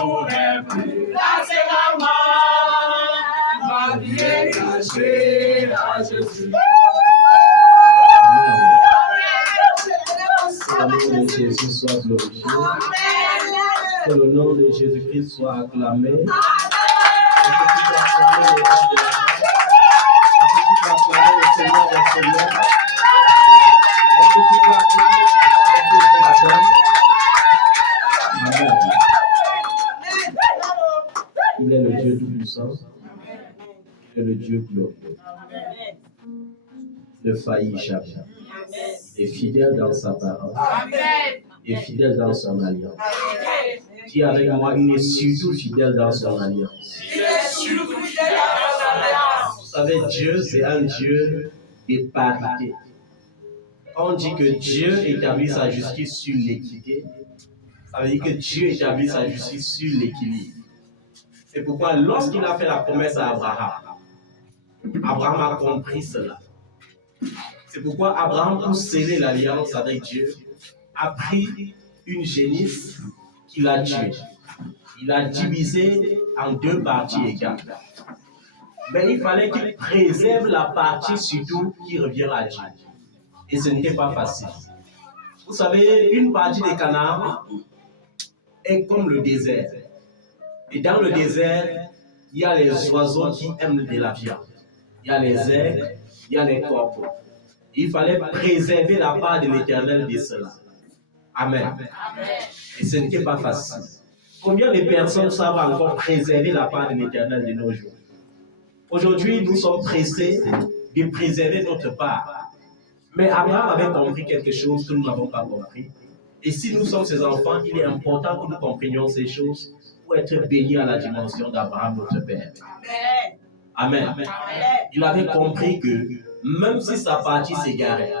n'aurais plus. Là, c'est la mort. Ma vie est cachée à Jésus. Que le nom de Jésus soit glorifié. Que le nom de Jésus-Christ soit acclamé. Il est le Dieu tout-puissant. Il est le Dieu glorieux. Ne faillit jamais. Il est fidèle dans sa parole. Il est fidèle dans son alliance. Dis avec moi, il est surtout fidèle dans son alliance. Vous savez, Dieu, c'est un Dieu de parité. On dit que Dieu établit sa justice sur l'équité. Ça veut dire que Dieu établit sa justice sur l'équilibre. C'est pourquoi lorsqu'il a fait la promesse à Abraham, Abraham a compris cela. C'est pourquoi Abraham, pour sceller l'alliance avec Dieu, a pris une génisse qu'il a tuée. Il a divisé en deux parties égales. Mais il fallait qu'il préserve la partie surtout qui revient à Dieu. Et ce n'était pas facile. Vous savez, une partie des Canaan est comme le désert. Et dans le désert, il y a les oiseaux qui aiment de la viande. Il y a les aigles, il y a les corbeaux. Il fallait préserver la part de l'Éternel de cela. Amen. Et ce n'était pas facile. Combien de personnes savent encore préserver la part de l'Éternel de nos jours? Aujourd'hui, nous sommes pressés de préserver notre part. Mais Abraham avait compris quelque chose que nous n'avons pas compris. Et si nous sommes ses enfants, il est important que nous comprenions ces choses pour être bénis à la dimension d'Abraham, notre Père. Amen. Amen. Il avait compris que même si sa partie s'égarait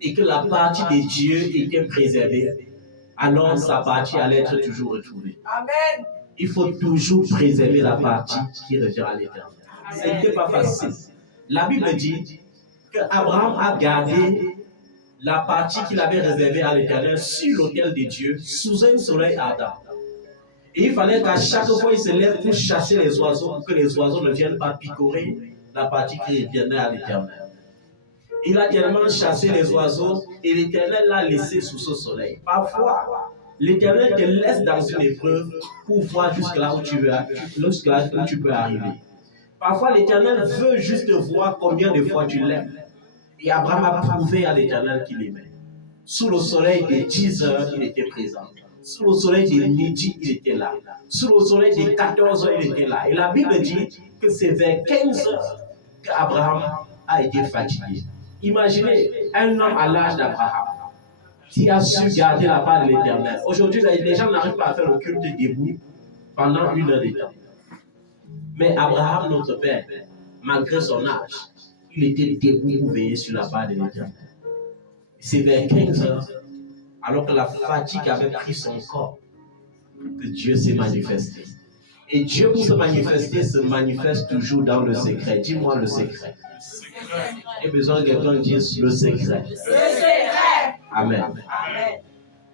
et que la partie de Dieu était préservée, alors sa partie allait être toujours retrouvée. Amen. Il faut toujours préserver la partie qui revient à l'Éternel. Ce n'était pas facile. La Bible dit qu'Abraham a gardé la partie qu'il avait réservée à l'Éternel sur l'autel de Dieu, sous un soleil ardent. Et il fallait qu'à chaque fois il se lève pour chasser les oiseaux, pour que les oiseaux ne viennent pas picorer la partie qui revenait à l'Éternel. Il a tellement chassé les oiseaux et l'Éternel l'a laissé sous ce soleil. Parfois, l'Éternel te laisse dans une épreuve pour voir jusque-là où tu peux arriver. Parfois, l'Éternel veut juste voir combien de fois tu l'aimes. Et Abraham a prouvé à l'Éternel qu'il aimait. Sous le soleil de 10 heures, il était présent. Sous le soleil de midi, il était là. Sous le soleil de 14 heures, il était là. Et la Bible dit que c'est vers 15 heures qu'Abraham a été fatigué. Imaginez un homme à l'âge d'Abraham qui a su garder la part de l'Éternel. Aujourd'hui, les gens n'arrivent pas à faire le culte debout pendant 1 heure de temps. Mais Abraham, notre père, malgré son âge, il était debout pour veiller sur la part de l'Éternel. C'est vers 15 heures, alors que la fatigue avait pris son corps, que Dieu s'est manifesté. Et Dieu, pour se manifeste toujours dans le secret. Dis-moi le secret. J'ai besoin que quelqu'un dise le secret. Le secret. Amen. Amen.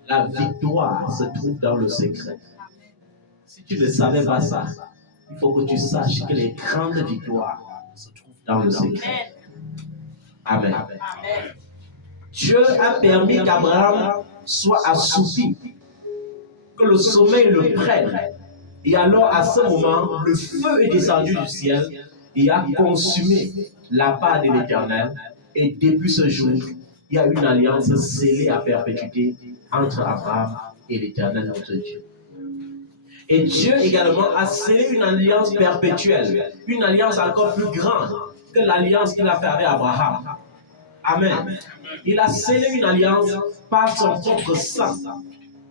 La victoire se trouve dans le secret. Si tu ne savais pas ça, il faut que tu saches que les grandes victoires se trouvent dans le secret. Amen. Amen. Dieu a permis qu'Abraham soit assoupi, que le sommeil le prenne. Et alors, à ce moment, le feu est descendu du ciel et a consumé la part de l'Éternel. Et depuis ce jour, il y a une alliance scellée à perpétuité entre Abraham et l'Éternel, notre Dieu. Et Dieu également a scellé une alliance perpétuelle, une alliance encore plus grande que l'alliance qu'il a fait avec Abraham. Amen. Il a scellé une alliance par son propre sang.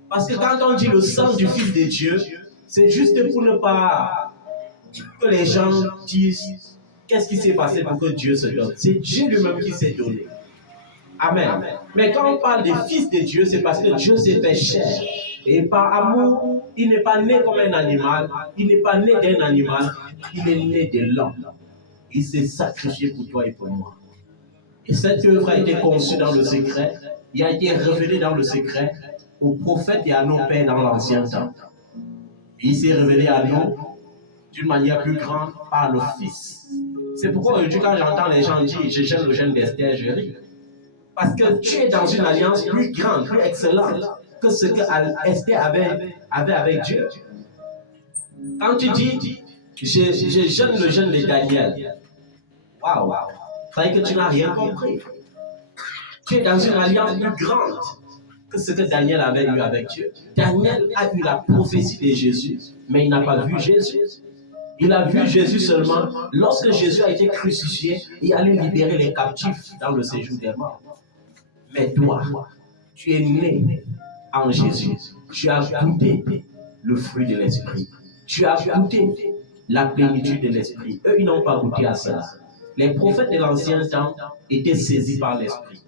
Parce que quand on dit le sang du Fils de Dieu, c'est juste pour ne pas que les gens disent qu'est-ce qui s'est passé pour que Dieu se donne. C'est Dieu lui-même qui s'est donné. Amen. Mais quand on parle des fils de Dieu, c'est parce que Dieu s'est fait chair. Et par amour, il n'est pas né comme un animal, il n'est pas né d'un animal, il est né de l'homme. Il s'est sacrifié pour toi et pour moi. Et cette œuvre a été conçue dans le secret, il a été révélé dans le secret aux prophètes et à nos pères dans l'ancien temps. Il s'est révélé à nous d'une manière plus grande par le Fils. C'est pourquoi aujourd'hui, quand j'entends les gens dire « je gêne le jeûne d'Esther », je ris. Parce que tu es dans une alliance plus grande, plus excellente que ce que Esther avait avec Dieu. Quand tu dis « je gêne le jeûne de Daniel », waouh, ça veut dire que tu n'as rien compris. Tu es dans une alliance plus grande que ce que Daniel avait eu avec Dieu. Daniel a eu la prophétie de Jésus, mais il n'a pas vu Jésus. Il a vu Jésus seulement lorsque Jésus a été crucifié et allait libérer les captifs dans le séjour des morts. Mais toi, tu es né en Jésus. Tu as goûté le fruit de l'Esprit. Tu as goûté la plénitude de l'Esprit. Eux, ils n'ont pas goûté à cela. Les prophètes de l'ancien temps étaient saisis par l'Esprit.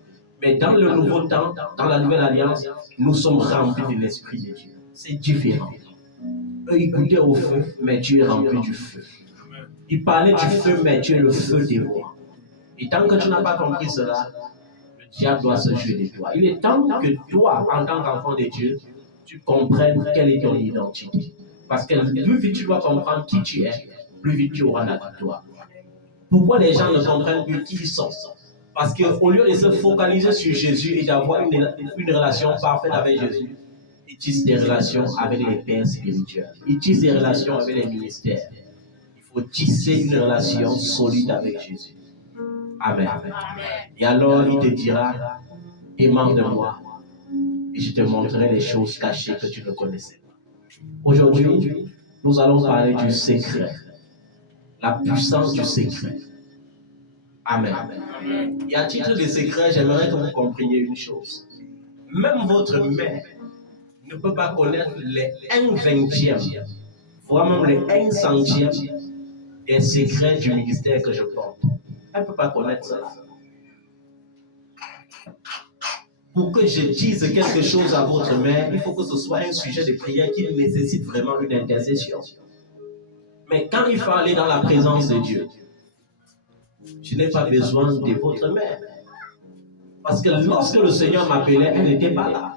Mais dans le nouveau temps, dans la nouvelle alliance, nous sommes remplis de l'Esprit de Dieu. C'est différent. Eux, ils goûtaient au feu, mais Dieu est rempli du feu. Ils parlaient du feu, mais Dieu est le feu dévorant. Et tant que tu n'as pas compris cela, le diable doit se jouer de toi. Il est temps que toi, en tant qu'enfant de Dieu, tu comprennes quelle est ton identité. Parce que plus vite tu dois comprendre qui tu es, plus vite tu auras la victoire. Pourquoi les gens ne comprennent plus qui ils sont? Parce qu'au lieu de se focaliser sur Jésus et d'avoir une relation parfaite avec Jésus, ils tissent des relations avec les pères spirituels. Ils tissent des relations avec les ministères. Il faut tisser une relation solide avec Jésus. Amen. Et alors, il te dira, demande de moi, et je te montrerai les choses cachées que tu ne connaissais pas. Aujourd'hui, nous allons parler du secret, la puissance du secret. Amen. Et à titre de secret, j'aimerais que vous compreniez une chose. Même votre mère ne peut pas connaître les 1/20e, voire même les 1/100e des secrets du ministère que je porte. Elle ne peut pas connaître cela. Pour que je dise quelque chose à votre mère, il faut que ce soit un sujet de prière qui nécessite vraiment une intercession. Mais quand il faut aller dans la présence de Dieu, je n'ai pas besoin de votre mère. Parce que lorsque le Seigneur m'appelait, elle n'était pas là.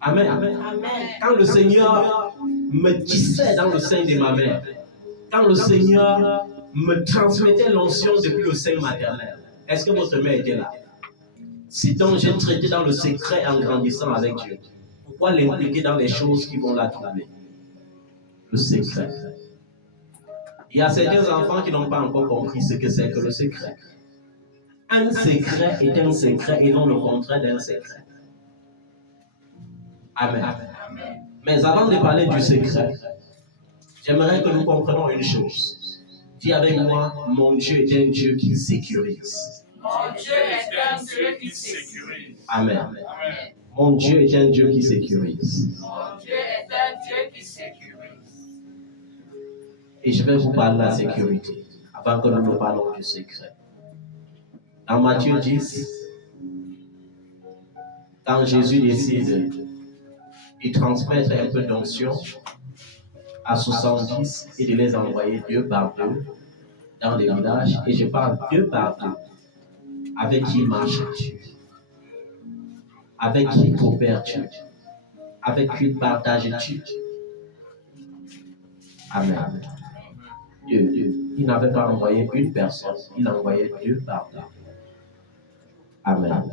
Amen. Quand le Seigneur me tissait dans le sein de ma mère, quand le Seigneur me transmettait l'onction depuis le sein maternel, est-ce que votre mère était là? Si donc j'ai traité dans le secret en grandissant avec Dieu, pourquoi l'impliquer dans les choses qui vont la troubler? Le secret. Il y a certains enfants qui n'ont pas encore compris ce que c'est que le secret. Un secret est un secret et non le contraire d'un secret. Amen. Mais avant de parler du secret, j'aimerais que nous comprenions une chose. Dis avec moi, mon Dieu est un Dieu qui sécurise. Mon Dieu est un Dieu qui sécurise. Amen. Mon Dieu est un Dieu qui sécurise. Mon Dieu est un Dieu qui sécurise. Et je vais vous parler de la sécurité avant que nous parlons du secret. Dans Matthieu 10, quand Jésus décide de transmettre un peu d'onction à 70 et de les envoyer 2 par 2 dans les villages, et je parle 2 par 2, avec qui marches-tu? Avec qui coopères-tu? Avec qui partages-tu? Amen. Dieu. Il n'avait pas envoyé une personne, il envoyait 2 par 2. Amen.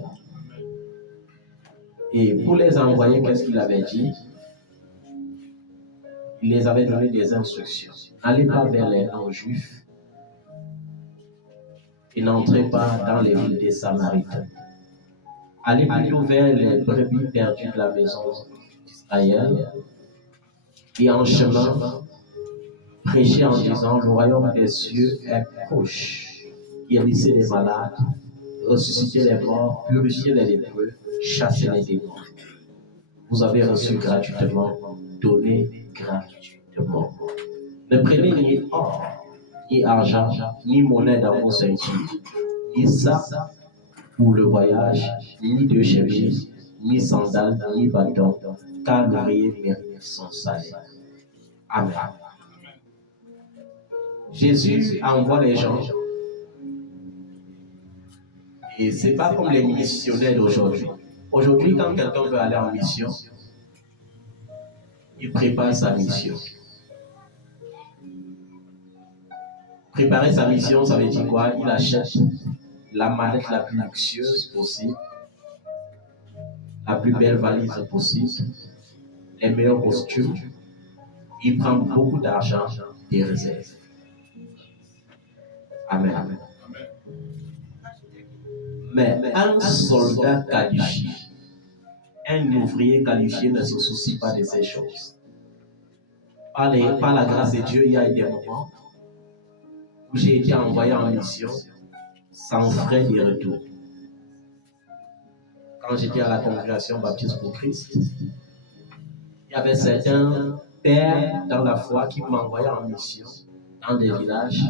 Et pour les envoyer, qu'est-ce qu'il avait dit? Il les avait donné des instructions. N'allez pas vers les non-juifs et n'entrez pas dans les villes des Samaritains. Allez plutôt vers les brebis perdues de la maison d'Israël et en chemin, prêchez en disant, le royaume des cieux est proche. Guérissez les malades, ressuscitez les morts, purifiez les lépreux, chassez les démons. Vous avez reçu gratuitement, donnez gratuitement. Ne prenez ni or, ni argent, ni monnaie dans vos ceintures, ni sac pour le voyage, ni de chemise, ni sandales, ni bâton, car l'ouvrier mérite son salaire. Amen. Jésus envoie les gens. Et ce n'est pas comme les missionnaires d'aujourd'hui. Aujourd'hui, quand quelqu'un veut aller en mission, il prépare sa mission. Préparer sa mission, ça veut dire quoi? Il achète la mallette la plus luxueuse possible, la plus belle valise possible, les meilleurs costumes. Il prend beaucoup d'argent des réserves. Amen. Mais un soldat qualifié, un ouvrier qualifié ne se soucie pas de ces choses. Par la grâce de Dieu, il y a des moments où j'ai été envoyé en mission sans frais de retour. Quand j'étais à la congrégation baptiste pour Christ, il y avait certains pères dans la foi qui m'envoyaient en mission dans des villages.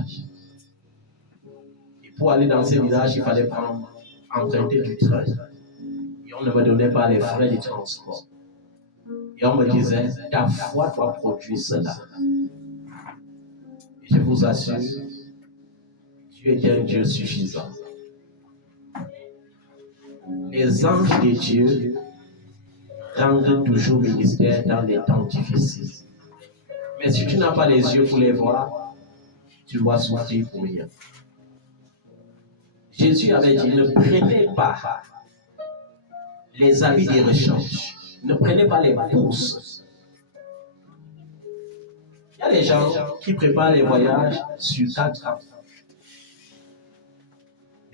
Et pour aller dans ces villages, il fallait emprunter du train. Et on ne me donnait pas les frais de transport. Et on me disait, ta foi doit produire cela. Et je vous assure, Dieu est un Dieu suffisant. Les anges de Dieu rendent toujours le mystère dans les temps difficiles. Mais si tu n'as pas les yeux pour les voir, tu dois souffrir pour rien. Jésus avait dit, ne prenez pas les habits de rechange. Ne prenez pas les bourses. Il y a des gens qui préparent les voyages sur 4 ans.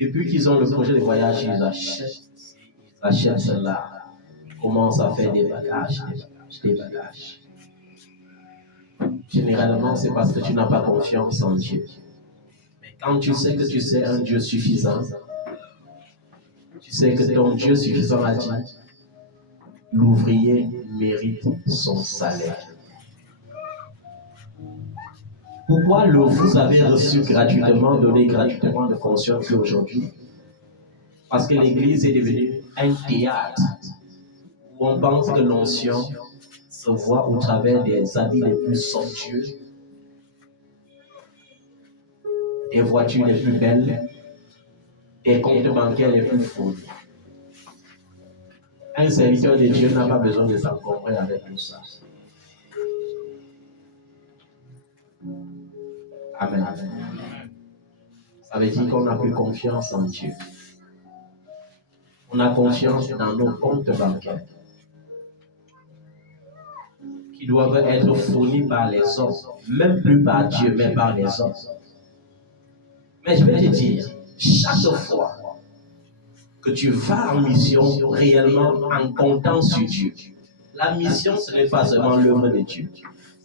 Depuis qu'ils ont le projet de voyage, ils achètent cela. Ils commencent à faire des bagages. Généralement, c'est parce que tu n'as pas confiance en Dieu. Mais quand tu sais que tu sais un Dieu suffisant, tu sais que ton Dieu suffisant a dit, l'ouvrier mérite son salaire. Pourquoi vous avez reçu gratuitement, donné gratuitement ne fonctionne plus aujourd'hui? Parce que l'Église est devenue un théâtre où on pense que l'onction se voit au travers des habits les plus somptueux, des voitures les plus belles, des comptes bancaires les plus fous. Un serviteur de Dieu n'a pas besoin de s'encombrer avec tout ça. Amen. Ça veut dire qu'on n'a plus confiance en Dieu. On a confiance dans nos comptes bancaires qui doivent être fournis par les hommes, même plus par Dieu, mais par les hommes. Mais je vais te dire, chaque fois que tu vas en mission réellement en comptant sur Dieu, la mission, ce n'est pas seulement l'œuvre de Dieu.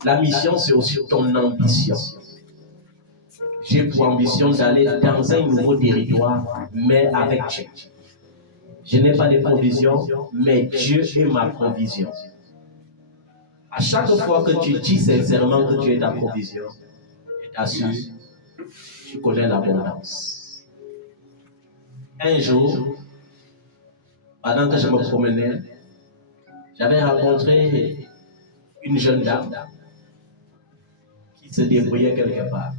La mission, c'est aussi ton ambition. J'ai pour ambition d'aller dans un nouveau territoire, mais avec Dieu. Je n'ai pas de provision, mais Dieu est ma provision. À chaque fois que tu dis sincèrement que Dieu est ta provision, je t'assure, tu connais l'abondance. Un jour, pendant que je me promenais, j'avais rencontré une jeune dame qui se débrouillait quelque part.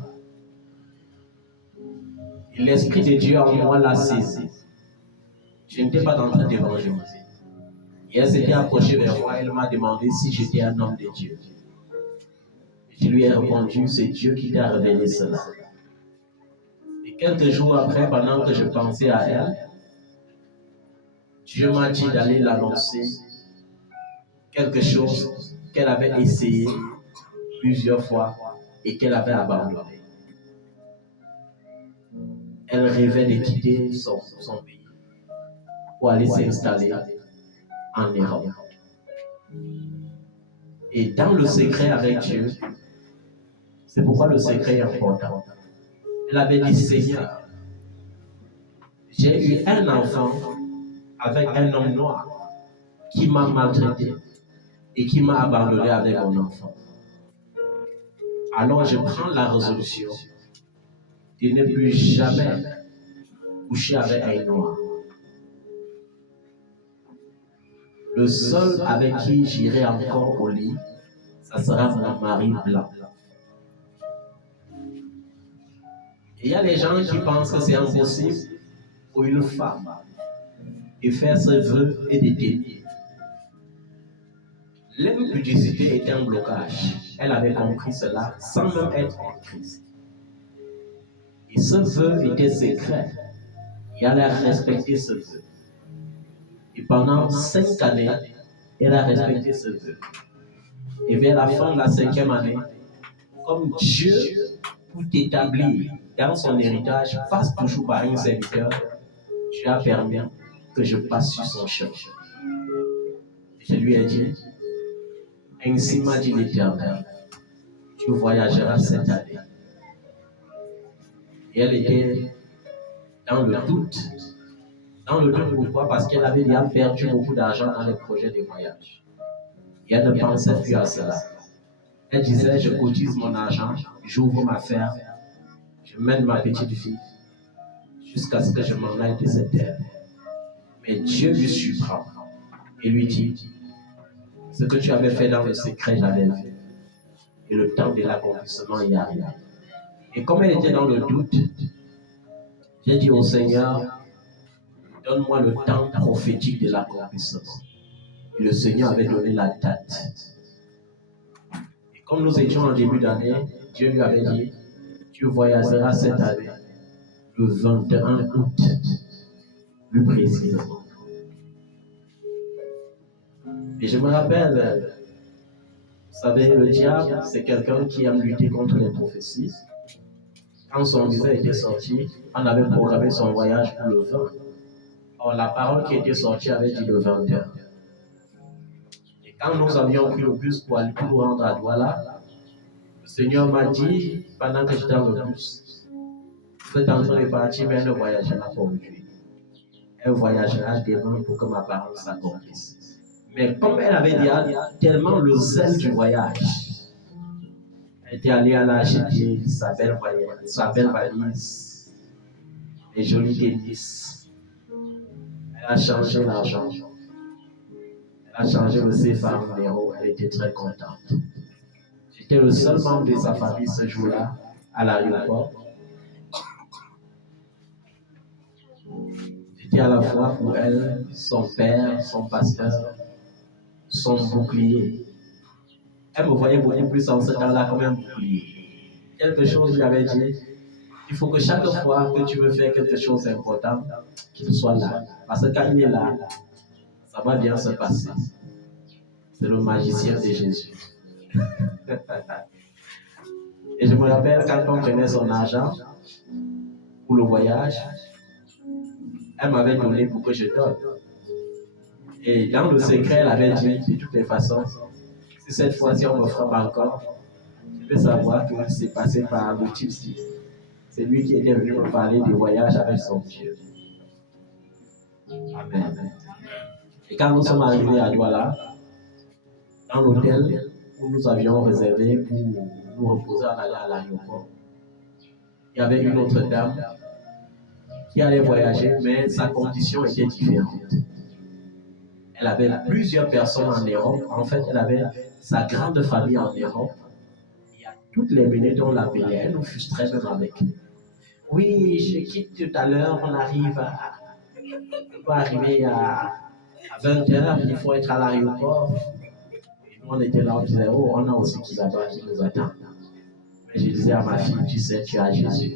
Et l'Esprit de Dieu en moi l'a saisi. Je n'étais pas en train d'évangéliser. Et elle s'était approchée vers moi, elle m'a demandé si j'étais un homme de Dieu. Je lui ai répondu, c'est Dieu qui t'a révélé cela. Et quelques jours après, pendant que je pensais à elle, Dieu m'a dit d'aller l'annoncer quelque chose qu'elle avait essayé plusieurs fois et qu'elle avait abandonné. Elle rêvait de quitter son pays pour aller s'installer en Europe. Et dans le secret avec Dieu, c'est pourquoi le secret est important. Elle avait dit, Seigneur, j'ai eu un enfant avec un homme noir qui m'a maltraité et qui m'a abandonné avec mon enfant. Alors je prends la résolution de ne plus jamais coucher avec un noir. Le seul avec qui j'irai encore au lit, ça sera mon mari blanc. Et il y a des gens qui pensent que c'est impossible pour une femme de faire ses vœux et de tenir. L'impudicité était un blocage. Elle avait compris cela sans même être en Christ. Et ce vœu était secret. Et elle a respecté ce vœu. Et pendant 5 années, elle a respecté ce vœu. Et vers la fin de la 5e année, comme Dieu, pour t'établir dans son héritage, passe toujours par un serviteur, Dieu a permis que je passe sur son chemin. Je lui ai dit, ainsi m'a dit l'Éternel, tu voyageras cette année. Et elle était dans le doute. Dans le doute, pourquoi? Parce qu'elle avait déjà perdu beaucoup d'argent dans les projets de voyage. Et elle ne pensait plus à cela. Elle disait, je cotise mon argent, j'ouvre ma ferme, je mène ma petite fille jusqu'à ce que je m'en aille de cette terre. Mais Dieu lui surprend et lui dit, ce que tu avais fait dans le secret, j'avais vu. Et le temps de l'accomplissement y arrive. Et comme elle était dans le doute, j'ai dit au Seigneur, donne-moi le temps prophétique de l'accomplissement. Et le Seigneur avait donné la date. Et comme nous étions en début d'année, Dieu lui avait dit, tu voyageras cette année, le 21 août, plus précisément. Et je me rappelle, vous savez, le diable, c'est quelqu'un qui aime lutter contre les prophéties. Quand son visa était sorti, on avait programmé son voyage pour le 20. Or, la parole qui était sortie avait dit le 21. Et quand nous avions pris le bus pour aller nous rendre à Douala, le Seigneur m'a dit, pendant que j'étais dans le bus, vous êtes en train de partir, mais elle ne voyagera pas aujourd'hui. Elle voyagera demain pour que ma parole s'accomplisse. Mais comme elle avait déjà tellement le zèle du voyage, elle était allée à l'acheter sa belle valise, les jolis tennis. Elle a changé l'argent. Elle a changé le CFA numéro. Elle était très contente. J'étais le seul membre de sa famille ce jour-là à l'aéroport. J'étais à la fois pour elle, son père, son pasteur, son bouclier. Elle me voyait beaucoup plus en ce temps-là comme un bouclier. Quelque chose lui avait dit, il faut que chaque fois que tu veux faire quelque chose d'important, qu'il soit là. Parce que quand il est là, ça va bien se passer. C'est le magicien de Jésus. Et je me rappelle quand on prenait son argent pour le voyage, elle m'avait donné pour que je donne. Et dans le secret, elle avait dit, de toutes les façons, si cette fois-ci on me frappe encore, je vais savoir que c'est passé par le type-ci. C'est lui qui était venu me parler du voyage avec son Dieu. Amen. Et quand nous sommes arrivés à Douala, dans l'hôtel où nous avions réservé pour nous reposer en allant à l'aéroport, il y avait une autre dame qui allait voyager, mais sa condition était différente. Elle avait plusieurs personnes en Europe. En fait, elle avait sa grande famille en Europe. Et à toutes les minutes, on l'appelait. Elle nous frustrait même avec. Oui, je quitte tout à l'heure, on va arriver à 20h, il faut être à l'aéroport. Et nous, on était là, on disait, oh, on a aussi qui là-bas qui nous attend. Mais je disais à ma fille, tu sais, tu as Jésus.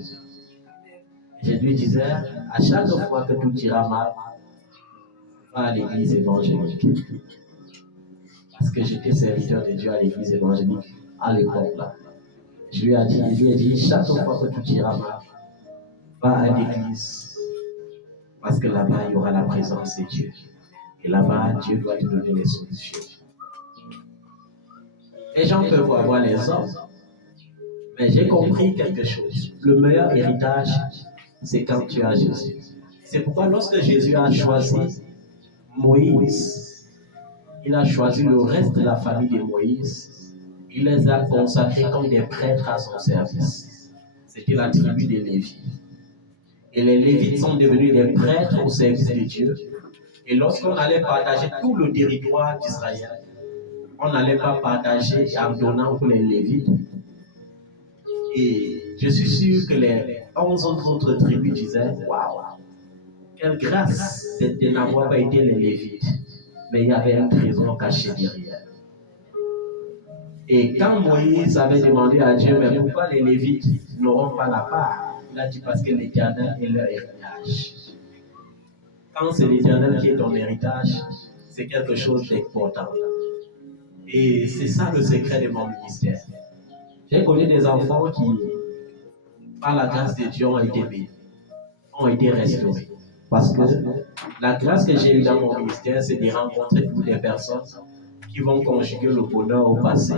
Je lui disais, à chaque fois que tout ira mal, va à l'église évangélique. Parce que j'étais serviteur de Dieu à l'église évangélique à l'époque là. Je lui ai dit, chaque fois que tout ira mal, va à l'église. Parce que là-bas, il y aura la présence de Dieu. Et là-bas, Dieu doit te donner les solutions. Les gens peuvent avoir les hommes. Mais j'ai compris quelque chose. Le meilleur héritage, c'est quand tu as Jésus. C'est pourquoi lorsque Jésus a choisi Moïse, il a choisi le reste de la famille de Moïse. Il les a consacrés comme des prêtres à son service. C'était la tribu des Lévites. Et les Lévites sont devenus des prêtres au service de Dieu. Et lorsqu'on allait partager tout le territoire d'Israël, on n'allait pas partager en donnant pour les Lévites. Et je suis sûr que les 11 autres tribus disaient, waouh, quelle grâce de n'avoir pas été les Lévites. Mais il y avait un trésor caché derrière. Et quand Moïse avait demandé à Dieu, mais pourquoi les Lévites n'auront pas la part? Il a dit parce que l'Éternel est leur héritage. Quand c'est l'Éternel qui est ton héritage, c'est quelque chose d'important. Et c'est ça le secret de mon ministère. J'ai connu des enfants qui, par la grâce de Dieu, ont été bénis, ont été restaurés. Parce que la grâce que j'ai eue dans mon ministère, c'est de rencontrer toutes les personnes qui vont conjuguer le bonheur au passé,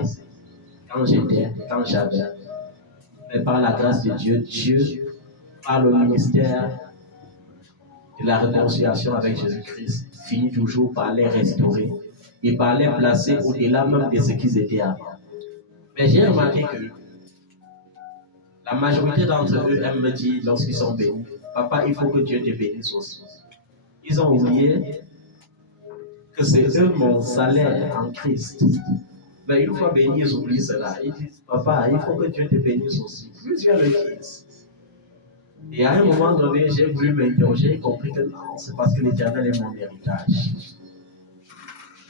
quand j'avais. Mais par la grâce de Dieu, par le ministère de la réconciliation avec Jésus-Christ, finit toujours par les restaurer et par les placer au-delà même de ce qu'ils étaient avant. Mais j'ai remarqué que la majorité d'entre eux aiment me dire lorsqu'ils sont bénis, papa, il faut que Dieu te bénisse aussi. Ils ont oublié que c'est eux mon salaire en Christ. Mais une fois bénis, ils oublient cela. Ils disent, papa, il faut que Dieu te bénisse aussi. Plusieurs le disent. Et à un moment donné, j'ai voulu m'interroger et compris que non, c'est parce que l'Éternel est mon héritage.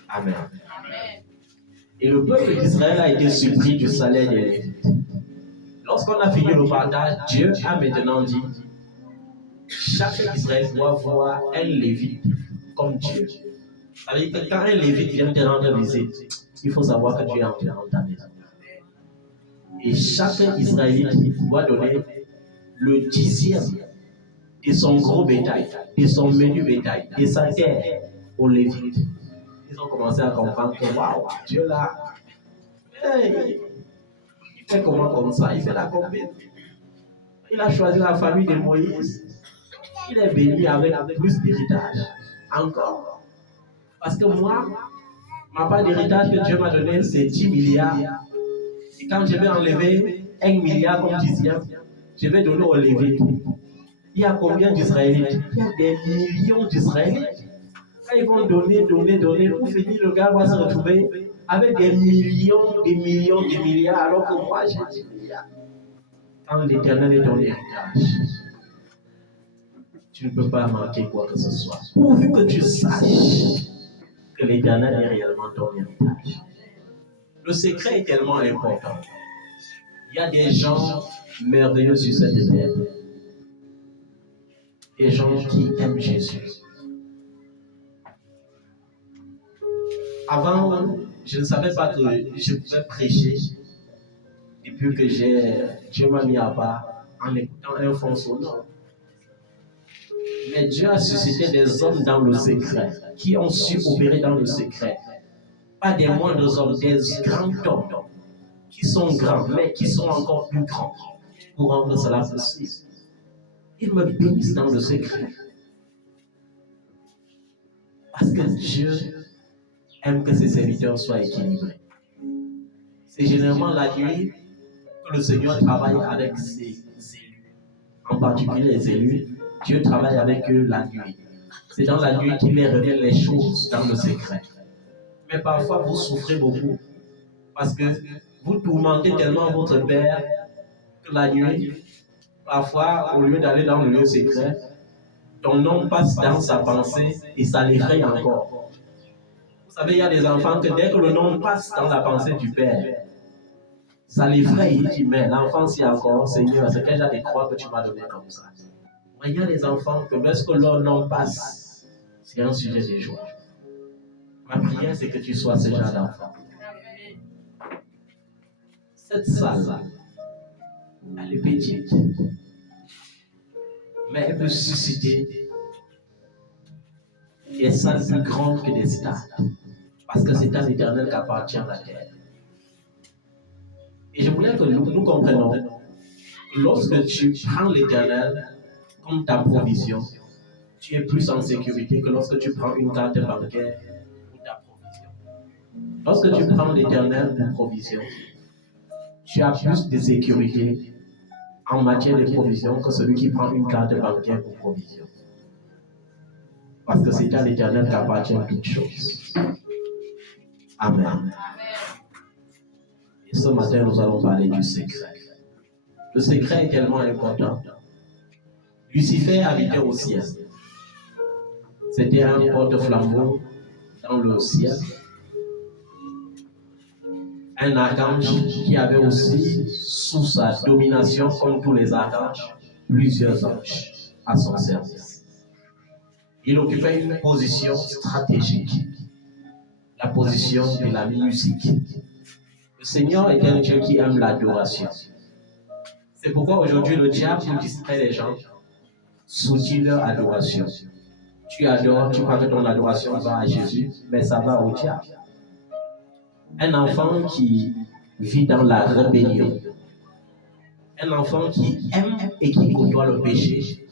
Amen. Et le peuple d'Israël a été surpris du salaire des Lévites. Lorsqu'on a fini le partage, Dieu a maintenant dit, chaque Israël doit voir un Lévite comme Dieu. Ça veut dire que quand un Lévite vient te rendre visite, il faut savoir que Dieu est entré dans ta maison. Et chaque Israélite doit donner le 10e de son gros bétail, de son menu bétail, de sa terre aux Lévites. Ils ont commencé à comprendre que waouh, Dieu là, hey, il fait comment comme ça, il fait la combine. Il a choisi la famille de Moïse. Il est béni avec plus d'héritage. Encore. Parce que moi, ma part d'héritage que Dieu m'a donné, c'est 10 milliards. Et quand je vais enlever 1 milliard comme 10e, je vais donner aux Lévites. Il y a combien d'Israélites? Il y a des millions d'Israélites. Quand ils vont donner, pour finir, le gars va se retrouver avec des millions, des millions, des milliards, alors que moi, j'ai 10 milliards. Quand l'Éternel est ton héritage, tu ne peux pas manquer quoi que ce soit. Pourvu que tu saches que l'Éternel est réellement ton héritage. Le secret est tellement important. Il y a des gens merveilleux sur cette terre. Des gens qui aiment Jésus. Avant, je ne savais pas que je pouvais prêcher depuis que Dieu m'a mis à part en écoutant un fond sonore. Mais Dieu a suscité des hommes dans le secret, qui ont su opérer dans le secret. Pas des moindres hommes, des grands hommes, qui sont grands, mais qui sont encore plus grands, pour rendre cela possible. Ils me bénissent dans le secret. Parce que Dieu aime que ses serviteurs soient équilibrés. C'est généralement la nuit que le Seigneur travaille avec ses élus. En particulier les élus, Dieu travaille avec eux la nuit. C'est dans la nuit qu'il les révèle les choses dans le secret. Mais parfois, vous souffrez beaucoup parce que vous tourmentez tellement votre Père que la nuit, parfois, au lieu d'aller dans le lieu secret, ton nom passe dans sa pensée et ça l'effraie encore. Vous savez, il y a des enfants que dès que le nom passe dans la pensée du Père, ça l'effraie. Il dit, mais l'enfant, c'est encore, Seigneur, c'est quel genre de croix que tu m'as donné comme ça. Mais il y a des enfants que lorsque leur nom passe, c'est un sujet de joie. Ma prière, c'est que tu sois ce genre d'enfant. Cette salle-là, elle est petite, mais elle peut susciter des salles plus grandes que des stades. Parce que c'est à l'Éternel qu'appartient la terre. Et je voulais que nous comprenions que lorsque tu prends l'Éternel comme ta provision, tu es plus en sécurité que lorsque tu prends une carte bancaire pour ta provision. Lorsque tu prends l'Éternel pour provision, tu as plus de sécurité en matière de provision que celui qui prend une carte bancaire pour provision. Parce que c'est à l'Éternel qu'appartient toutes choses. Amen. Et ce matin, nous allons parler du secret. Le secret est tellement important. Lucifer habitait au ciel. C'était un porte-flambeau dans le ciel. un archange qui avait aussi sous sa domination, comme tous les archanges, plusieurs anges à son service. Il occupait une position stratégique, la position de la musique. Le Seigneur est un Dieu qui aime l'adoration. C'est pourquoi aujourd'hui le diable distrait les gens, soutient leur adoration. Tu adores, tu crois que ton adoration va à Jésus, mais ça va au diable. Un enfant qui vit dans la rébellion, un enfant qui aime et qui côtoie le péché,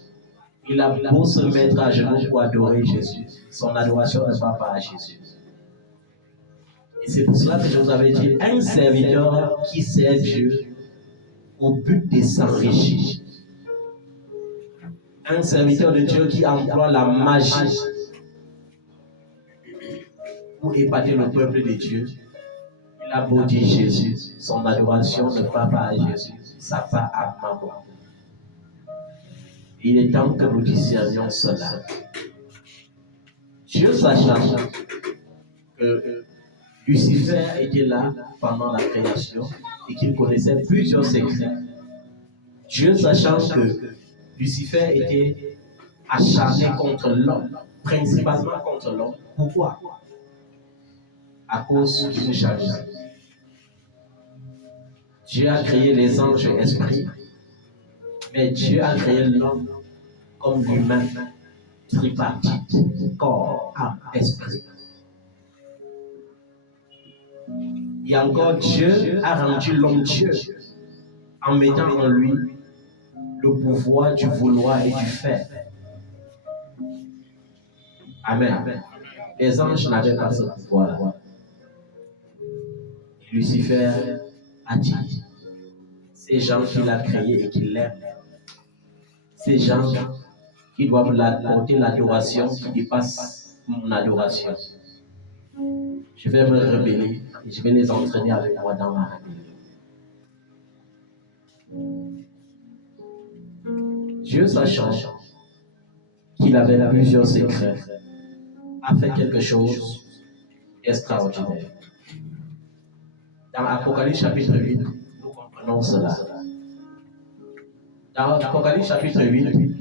il a beau se mettre à genoux pour adorer Jésus, son adoration ne va pas à Jésus. Et c'est pour cela que je vous avais dit, un serviteur qui sert Dieu au but de s'enrichir. Un serviteur de Dieu qui emploie la magie pour épater le peuple de Dieu. Il a beau dire Jésus, son adoration ne va pas à Jésus, ça va à maman. Il est temps que nous discernions cela. Dieu sachant que Lucifer était là pendant la création et qu'il connaissait plusieurs secrets. Dieu sachant que Lucifer était acharné contre l'homme, principalement contre l'homme. Pourquoi? À cause d'une jalousie. Dieu a créé les anges esprits, mais Dieu a créé l'homme comme l'humain, tripartite, corps, âme, esprit. Et encore, Dieu a rendu l'homme Dieu en mettant en lui le pouvoir du vouloir et du faire. Amen. Les anges n'avaient pas ce pouvoir-là. Lucifer a dit, ces gens qu'il a créés et qu'il aime, ces gens qui doivent porter l'adoration qui dépasse mon adoration. Je vais me rebeller et je vais les entraîner avec moi dans ma rébellion. Dieu sachant qu'il avait plusieurs secrets, a fait quelque chose d'extraordinaire. Dans Apocalypse chapitre 8, nous comprenons cela. Dans Apocalypse chapitre 8,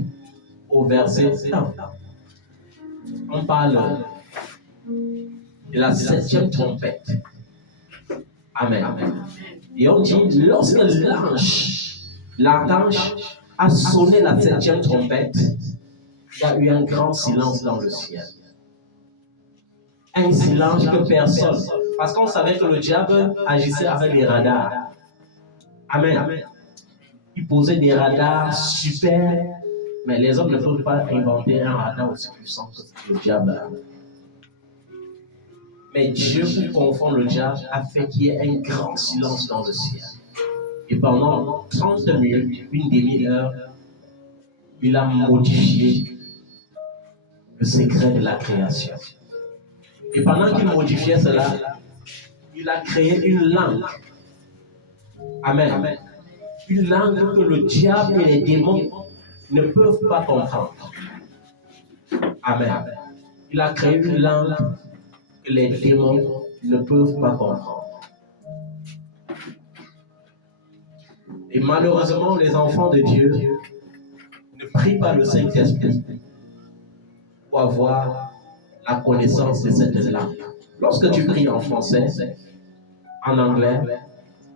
au verset 1, on parle de la 7e trompette. Amen. Et on dit, lorsque l'archange a sonné la 7e trompette, il y a eu un grand silence dans le ciel. Un silence que personne, parce qu'on savait que le diable agissait avec les radars. Amen. Il posait des radars super, mais les hommes ne peuvent pas inventer un radar aussi puissant que le diable a. Mais Dieu, pour confondre le diable, a fait qu'il y ait un grand silence dans le ciel. Et pendant 30 minutes, une demi-heure, il a modifié le secret de la création. Et pendant qu'il modifiait cela, il a créé une langue. Amen. Une langue que le diable et les démons ne peuvent pas comprendre. Amen. Il a créé une langue que les démons ne peuvent pas comprendre. Et malheureusement, les enfants de Dieu ne prient pas le Saint-Esprit pour avoir la connaissance de cette langue. Lorsque tu pries en français, en anglais,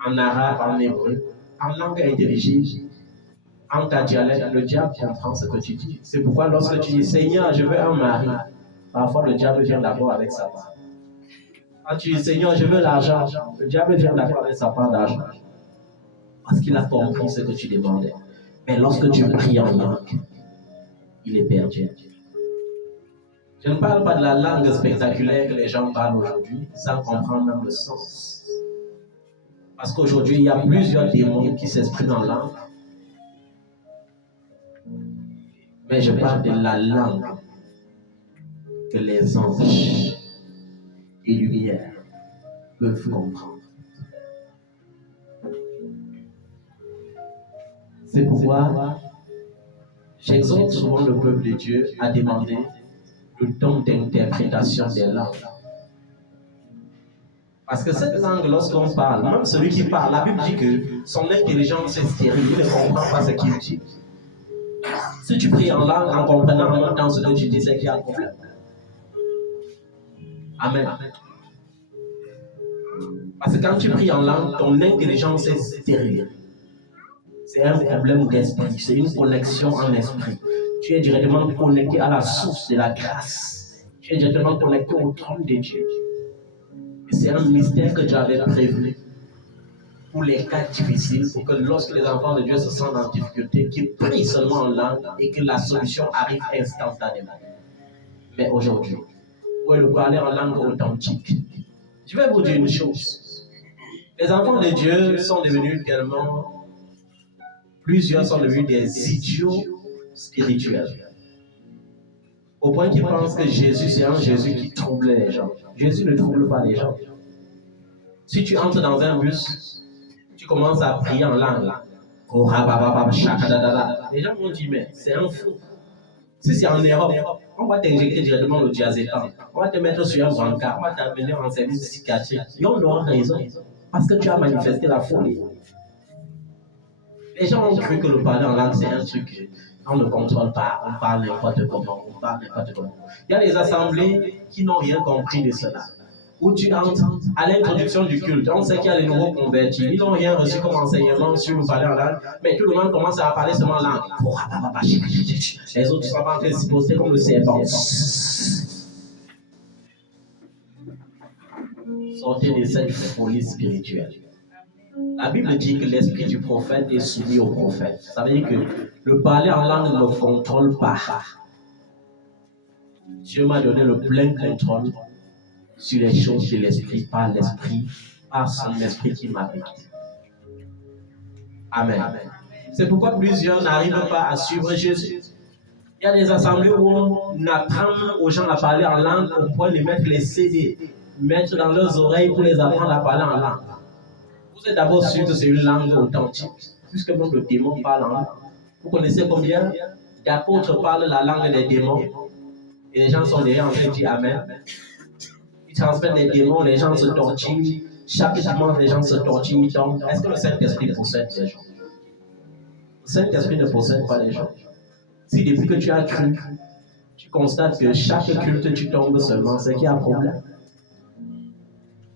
en arabe, en hébreu, en langue intelligible, en ta dialecte, le diable comprend ce que tu dis. C'est pourquoi lorsque tu dis Seigneur, je veux un mari, parfois le diable vient d'abord avec sa part. Quand tu dis Seigneur, je veux l'argent, le diable vient d'abord avec sa part d'argent. Parce qu'il a compris ce que tu demandais. Mais lorsque tu pries en langue, il est perdu. Je ne parle pas de la langue spectaculaire que les gens parlent aujourd'hui, sans comprendre même le sens. Parce qu'aujourd'hui, il y a plusieurs démons qui s'expriment en langue. Mais je parle de la langue que les anges et lumière peuvent comprendre. C'est pourquoi j'exhorte souvent le peuple de Dieu à demander le don d'interprétation des langues. Parce que cette langue, lorsqu'on parle, même celui qui parle, la Bible dit que son intelligence est stérile, il ne comprend pas ce qu'il dit. Si tu pries en langue en comprenant en même temps ce que tu dis, c'est qu'il y a un problème. Amen. Parce que quand tu pries en langue, ton intelligence est stérile. C'est un problème d'esprit, c'est une connexion en esprit. Tu es directement connecté à la source de la grâce. Tu es directement connecté au trône de Dieu. Et c'est un mystère que Dieu avait prévu pour les cas difficiles, pour que lorsque les enfants de Dieu se sentent en difficulté, qu'ils prient seulement en langue et que la solution arrive instantanément. Mais aujourd'hui, où est le parler en langue authentique? Je vais vous dire une chose. Les enfants de Dieu sont devenus tellement... Plusieurs sont devenus des idiots spirituels. Au point qu'ils pensent que Jésus, c'est un Jésus qui trouble les gens. Jésus ne trouble pas les gens. Si tu entres dans un bus, tu commences à prier en langue. Les gens vont dire, mais c'est un fou. Si c'est en Europe, on va t'injecter directement le diazépam. On va te mettre sur un brancard, on va t'amener en service psychiatrique. Et on aura raison, parce que tu as manifesté la folie. Les gens ont cru que le parler en langue, c'est un truc qu'on ne contrôle pas, on parle n'importe comment, on parle n'importe comment. Il y a des assemblées qui n'ont rien compris de cela. Où tu entres à l'introduction du culte, on sait qu'il y a les nouveaux convertis, ils n'ont rien reçu comme enseignement sur le parler en langue, mais tout le monde commence à parler seulement en langue. Les autres sont en train de se poser comme le serpent. Sortez de cette folie spirituelle. La Bible dit que l'esprit du prophète est soumis au prophète. Ça veut dire que le parler en langue ne me contrôle pas. Dieu m'a donné le plein contrôle sur les choses de l'esprit, par l'esprit, par son esprit qui m'habite. Amen. C'est pourquoi plusieurs n'arrivent pas à suivre Jésus. Il y a des assemblées où on apprend aux gens à parler en langue au point de mettre les CD, mettre dans leurs oreilles pour les apprendre à parler en langue. Vous êtes d'abord sûr que c'est une langue authentique, puisque même le démon parle en langue. Vous connaissez combien d'apôtres parlent la langue des démons? Et les gens sont déjà en train de dire Amen. Ils transmettent les démons, les gens se tortillent. Chaque dimanche, les gens se tortillent. Est-ce que le Saint-Esprit possède les gens? Le Saint-Esprit ne possède pas les gens. Si depuis que tu as cru, tu constates que chaque culte tu tombes seulement, c'est qu'il y a un problème.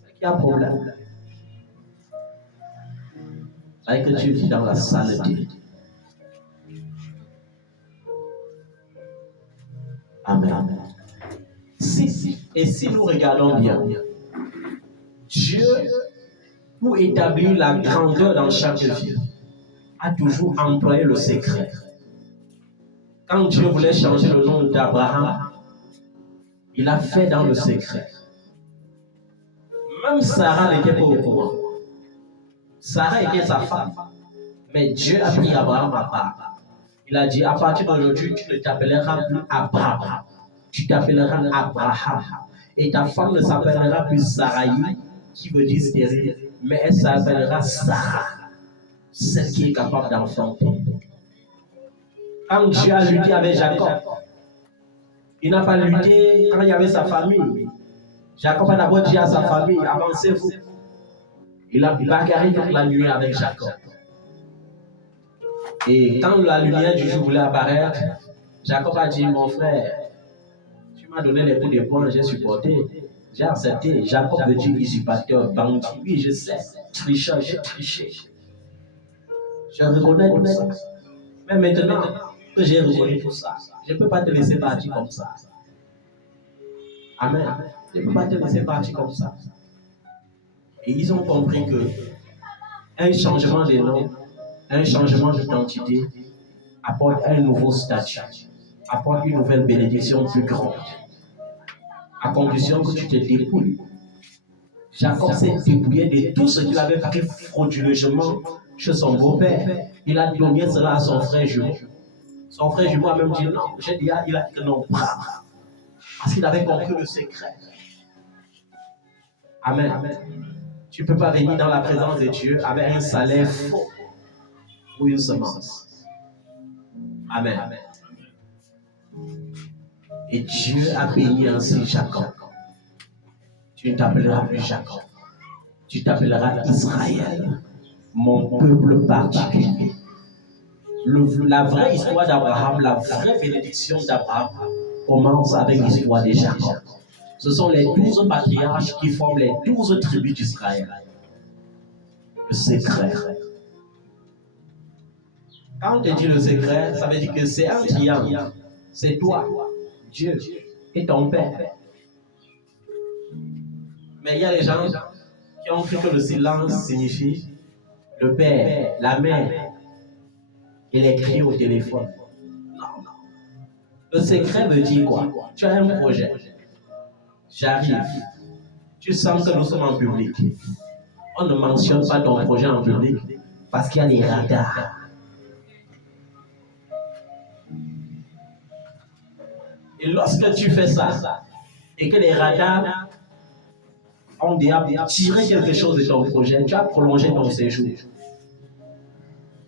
C'est qu'il y a un problème. C'est que tu vis dans la saleté. Amen. Si nous regardons bien, Dieu, pour établir la grandeur dans chaque vie, a toujours employé le secret. Quand Dieu voulait changer le nom d'Abraham, il a fait dans le secret. Même Sarah n'était pas au courant. Sarah était sa femme, mais Dieu a pris Abraham à part. Il a dit, à partir d'aujourd'hui, tu ne t'appelleras plus Abraham, tu t'appelleras Abraham. Et ta femme ne s'appellera plus Saraï, qui veut dire stérile, mais elle s'appellera Sarah, celle qui est capable d'enfanter. Quand Dieu a lutté avec Jacob, il n'a pas lutté quand il y avait sa famille. Jacob a d'abord dit à sa famille, avancez-vous. Il a bagarré toute la nuit avec Jacob. Et quand la lumière du jour voulait apparaître, Jacob a dit, mon frère, tu m'as donné les coups de poing, j'ai supporté, j'ai accepté. Jacob veut dire usurpateur, bandit. Oui, je sais, tricheur, j'ai triché. Je reconnais tout ça. Mais maintenant que j'ai reconnu tout ça, je ne peux pas te laisser partir comme ça. Amen. Je ne peux pas te laisser partir comme ça. Et ils ont compris que un changement de nom, un changement d'identité apporte un nouveau statut, apporte une nouvelle bénédiction plus grande. À condition que tu te dépouilles. Jacob s'est dépouillé de tout ce qu'il avait pris frauduleusement chez son beau-père. Il a donné cela à son frère jumeau. Son frère jumeau a même dit non. J'ai dit, il a dit que non. Parce qu'il avait compris le secret. Amen. Tu ne peux pas venir dans la présence de Dieu avec un salaire faux ou une semence. Amen. Et Dieu a béni ainsi Jacob. Tu ne t'appelleras plus Jacob, tu t'appelleras Israël, mon peuple particulier. La vraie histoire d'Abraham, la vraie bénédiction d'Abraham commence avec l'histoire de Jacob. Ce sont les 12 patriarches qui forment les 12 tribus d'Israël. Le secret. Quand on te dit le secret, ça veut dire que c'est un triangle. C'est toi, Dieu et ton Père. Mais il y a des gens qui ont cru que le silence signifie le Père, la mère et les cris au téléphone. Non. Le secret veut dire quoi? Tu as un projet. J'arrive. Tu sens que nous sommes en public. On ne mentionne pas ton projet en public parce qu'il y a des radars. Et lorsque tu fais ça, et que les radars ont déjà tiré quelque chose de ton projet, tu as prolongé ton séjour.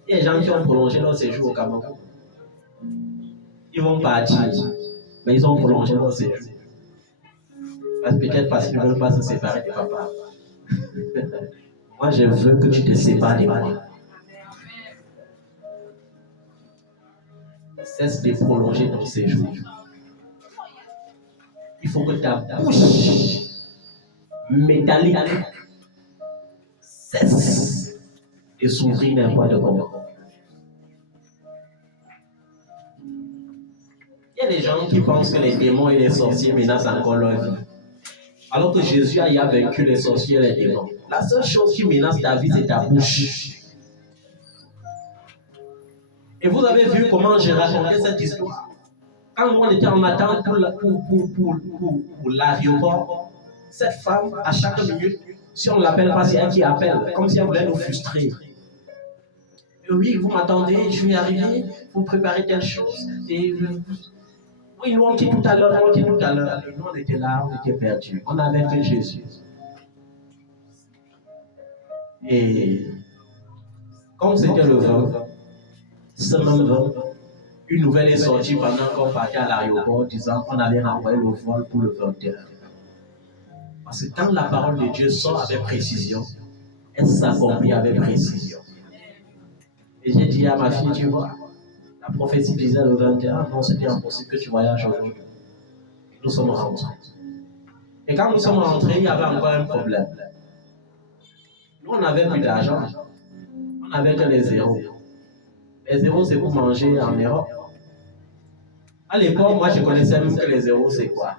Il y a des gens qui ont prolongé leur séjour au Cameroun. Ils vont partir, mais ils ont prolongé leur séjour. Peut-être parce qu'ils ne veulent pas se séparer de papa. Moi, je veux que tu te sépares de moi. Cesse de prolonger ton séjour. Il faut que ta bouche métallique cesse de s'ouvrir n'importe comment. Il y a des gens qui pensent que les démons et les sorciers menacent encore leur vie. Alors que Jésus a vaincu les sorciers et les démons. La seule chose qui menace ta vie, c'est ta bouche. Et vous avez vu comment j'ai raconté cette histoire. Quand on était en attente pour l'aéroport, cette femme, à chaque minute, si on ne l'appelle pas, c'est elle qui appelle, comme si elle voulait nous frustrer. Et oui, vous m'attendez, je vais arriver, vous préparez telle chose. Et oui, nous on dit tout à l'heure, Nous on était là, on était perdus. On avait que Jésus. Et comme c'était le 20, ce même 20, une nouvelle est sortie pendant qu'on partait à l'aéroport disant qu'on avait renvoyé le vol pour le 21. Parce que quand la parole de Dieu sort avec précision, elle s'accomplit avec précision. Et j'ai dit à ma fille, tu vois, la prophétie disait le 21, non, c'était impossible que tu voyages aujourd'hui. Nous sommes rentrés. Et quand nous sommes rentrés, il y avait encore un problème. Nous, on n'avait plus d'argent. On n'avait que les zéros. Les zéros, c'est pour manger en Europe. À l'époque, moi, je connaissais même que les zéros, c'est quoi.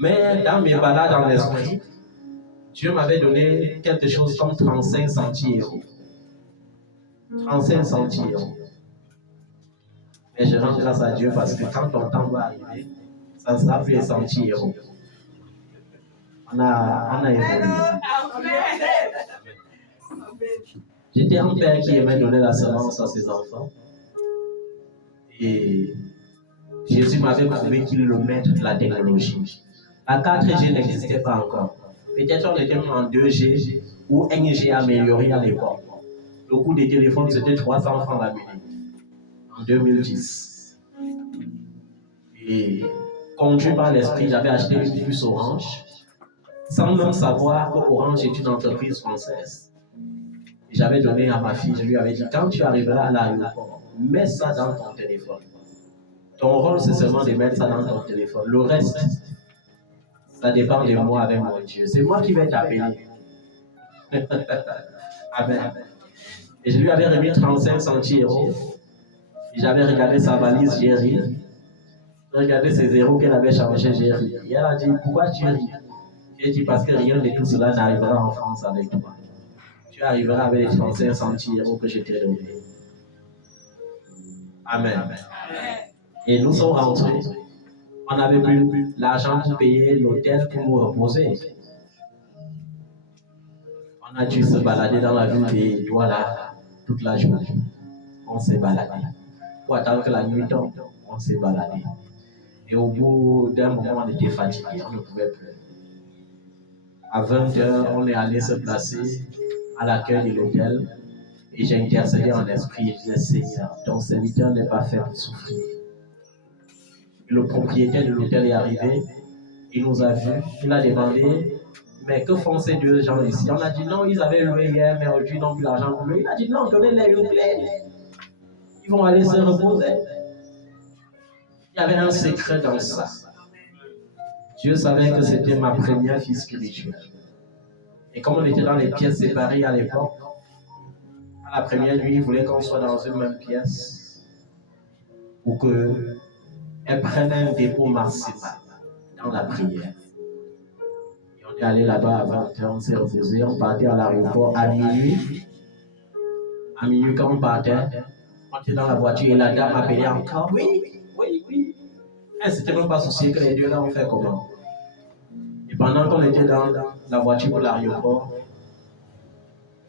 Mais dans mes balades en esprit, Dieu m'avait donné quelque chose comme 35 centimes. 35 centimes. Et je rends grâce à Dieu parce que quand ton temps va arriver, ça ne sera plus les centimes. On a évolué. J'étais un père qui aimait donner la semence à ses enfants. Et Jésus m'avait prouvé qu'il est le maître de la technologie. La 4G n'existait pas encore. Peut-être on était en 2G ou 1G amélioré à l'époque. Le coût des téléphones, c'était 300 francs la minute. En 2010. Et conduit par l'esprit, j'avais acheté une puce Orange, sans même savoir que Orange est une entreprise française. Et j'avais donné à ma fille, je lui avais dit, quand tu arriveras à l'aéroport, mets ça dans ton téléphone. Ton rôle, c'est seulement de mettre ça dans ton téléphone. Le reste, ça dépend de moi avec mon Dieu. C'est moi qui vais t'appeler. Amen. Et je lui avais remis 35 centimes. Et j'avais regardé sa valise, j'ai ri. J'ai regardé ses zéros qu'elle avait changés, j'ai ri. Et elle a dit, pourquoi tu ris? J'ai dit, parce que rien de tout cela n'arrivera en France avec toi. Tu arriveras avec les 35 centimes que je t'ai donnés. Amen. Amen. Et nous sommes rentrés. On n'avait plus l'argent pour payer l'hôtel pour nous reposer. On a dû se balader dans la ville de Douala toute la journée. On s'est baladé. Pour attendre que la nuit tombe, on s'est baladé. Et au bout d'un moment, on était fatigué, on ne pouvait plus. À 20h, on est allé se placer à l'accueil de l'hôtel. Et j'ai intercédé en esprit et je disais, Seigneur, ton serviteur n'est pas fait pour souffrir. Et le propriétaire de l'hôtel est arrivé, il nous a vus, il a demandé mais que font ces deux gens ici? On a dit non, ils avaient loué hier, mais aujourd'hui ils n'ont plus l'argent pour louer. Il a dit non, donnez-les une clé. Ils vont aller se reposer. Il y avait un secret dans ça. Dieu savait que c'était ma première fille spirituelle. Et comme on était dans les pièces séparées à l'époque, à la première nuit, il voulait qu'on soit dans une même pièce pour qu'elle prenne un dépôt maximal dans la prière. Et on est allé là-bas à 20h, on s'est reposé, on partait à l'aéroport à minuit. À minuit, quand on partait, on était dans la voiture et la dame appelait encore. Oui. Elle ne s'était même pas souciée que les deux là ont fait comment. Et pendant qu'on était dans la voiture pour l'aéroport,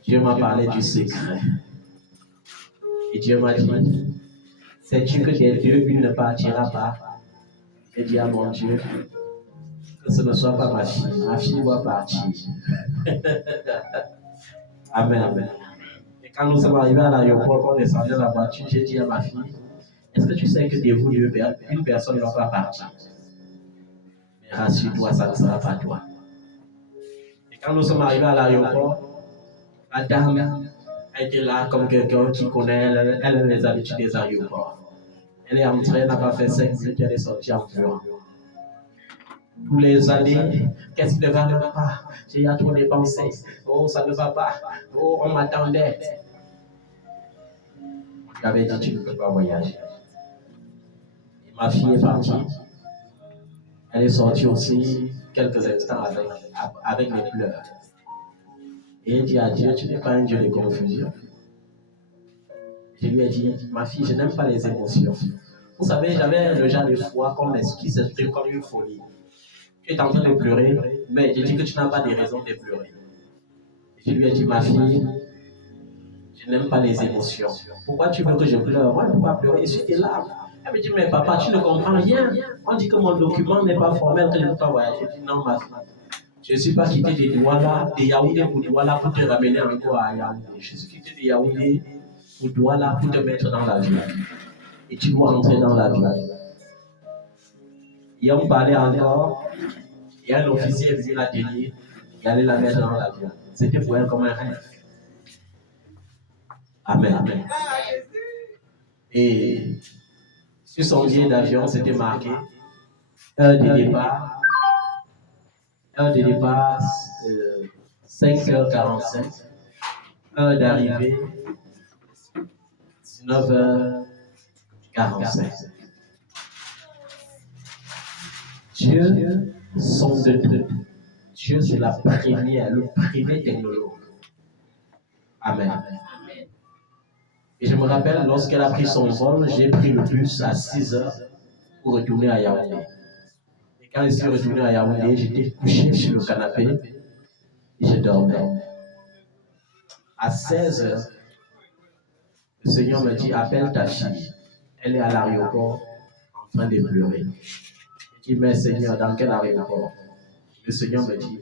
Dieu m'a parlé du secret. Et Dieu m'a dit, sais-tu que des deux, une ne partira pas? J'ai dit à mon Dieu, que ce ne soit pas ma fille doit partir. Amen. Et quand nous sommes arrivés à l'aéroport, quand on descendait de la voiture, j'ai dit à ma fille, est-ce que tu sais que de vous deux, une personne ne va pas partir? Mais rassure-toi, ça ne sera pas toi. Et quand nous sommes arrivés à l'aéroport, la dame était là comme quelqu'un qui connaît, elle a les habitudes des aéroports. Elle est entrée, elle n'a pas fait 5 minutes, elle est sortie en pleurant. Tous les années, qu'est-ce qui ne va pas? J'ai trop dépensé. Oh, ça ne va pas. Oh, on m'attendait. J'avais dit, tu ne peux pas voyager. Et ma fille est partie. Elle est sortie aussi quelques instants avec les pleurs. Et elle dit à Dieu, tu n'es pas un Dieu de confusion. Je lui ai dit, ma fille, je n'aime pas les émotions. Vous savez, j'avais le genre de foi qui s'exprime comme une folie. Tu es en train de pleurer, mais je dis que tu n'as pas de raison de pleurer. Je lui ai dit, ma fille, je n'aime pas les émotions. Pourquoi tu veux que je pleure? Moi, je ne peux pas pleurer, je suis là. Elle me dit, mais papa, tu ne comprends rien. On dit que mon document n'est pas formel, que je ne peux pas voyager. Je dis, non, ma fille. Je ne suis pas quitté de Douala, de Yaoundé pour Douala pour te ramener encore à Yaoundé. Je suis quitté de Yaoundé pour Douala pour te mettre dans la vie. Et tu dois entrer dans la vie. Et on parlait encore, et un officier est venu la tenir et allait la mettre dans l'avion. C'était pour elle comme un rêve. Amen. Et sur son billet d'avion, c'était marqué heure de départ, 5h45, heure d'arrivée, 19h45. Dieu sonde tout. Dieu, c'est le premier technologue. Amen. Et je me rappelle, lorsqu'elle a pris son vol, j'ai pris le bus à 6h pour retourner à Yaoundé. Et quand je suis retourné à Yaoundé, j'étais couché sur le canapé et je dormais. À 16h, le Seigneur me dit, appelle ta fille. Elle est à l'aéroport en train de pleurer. Je dis, mais Seigneur, dans quel aéroport? Le Seigneur me dit,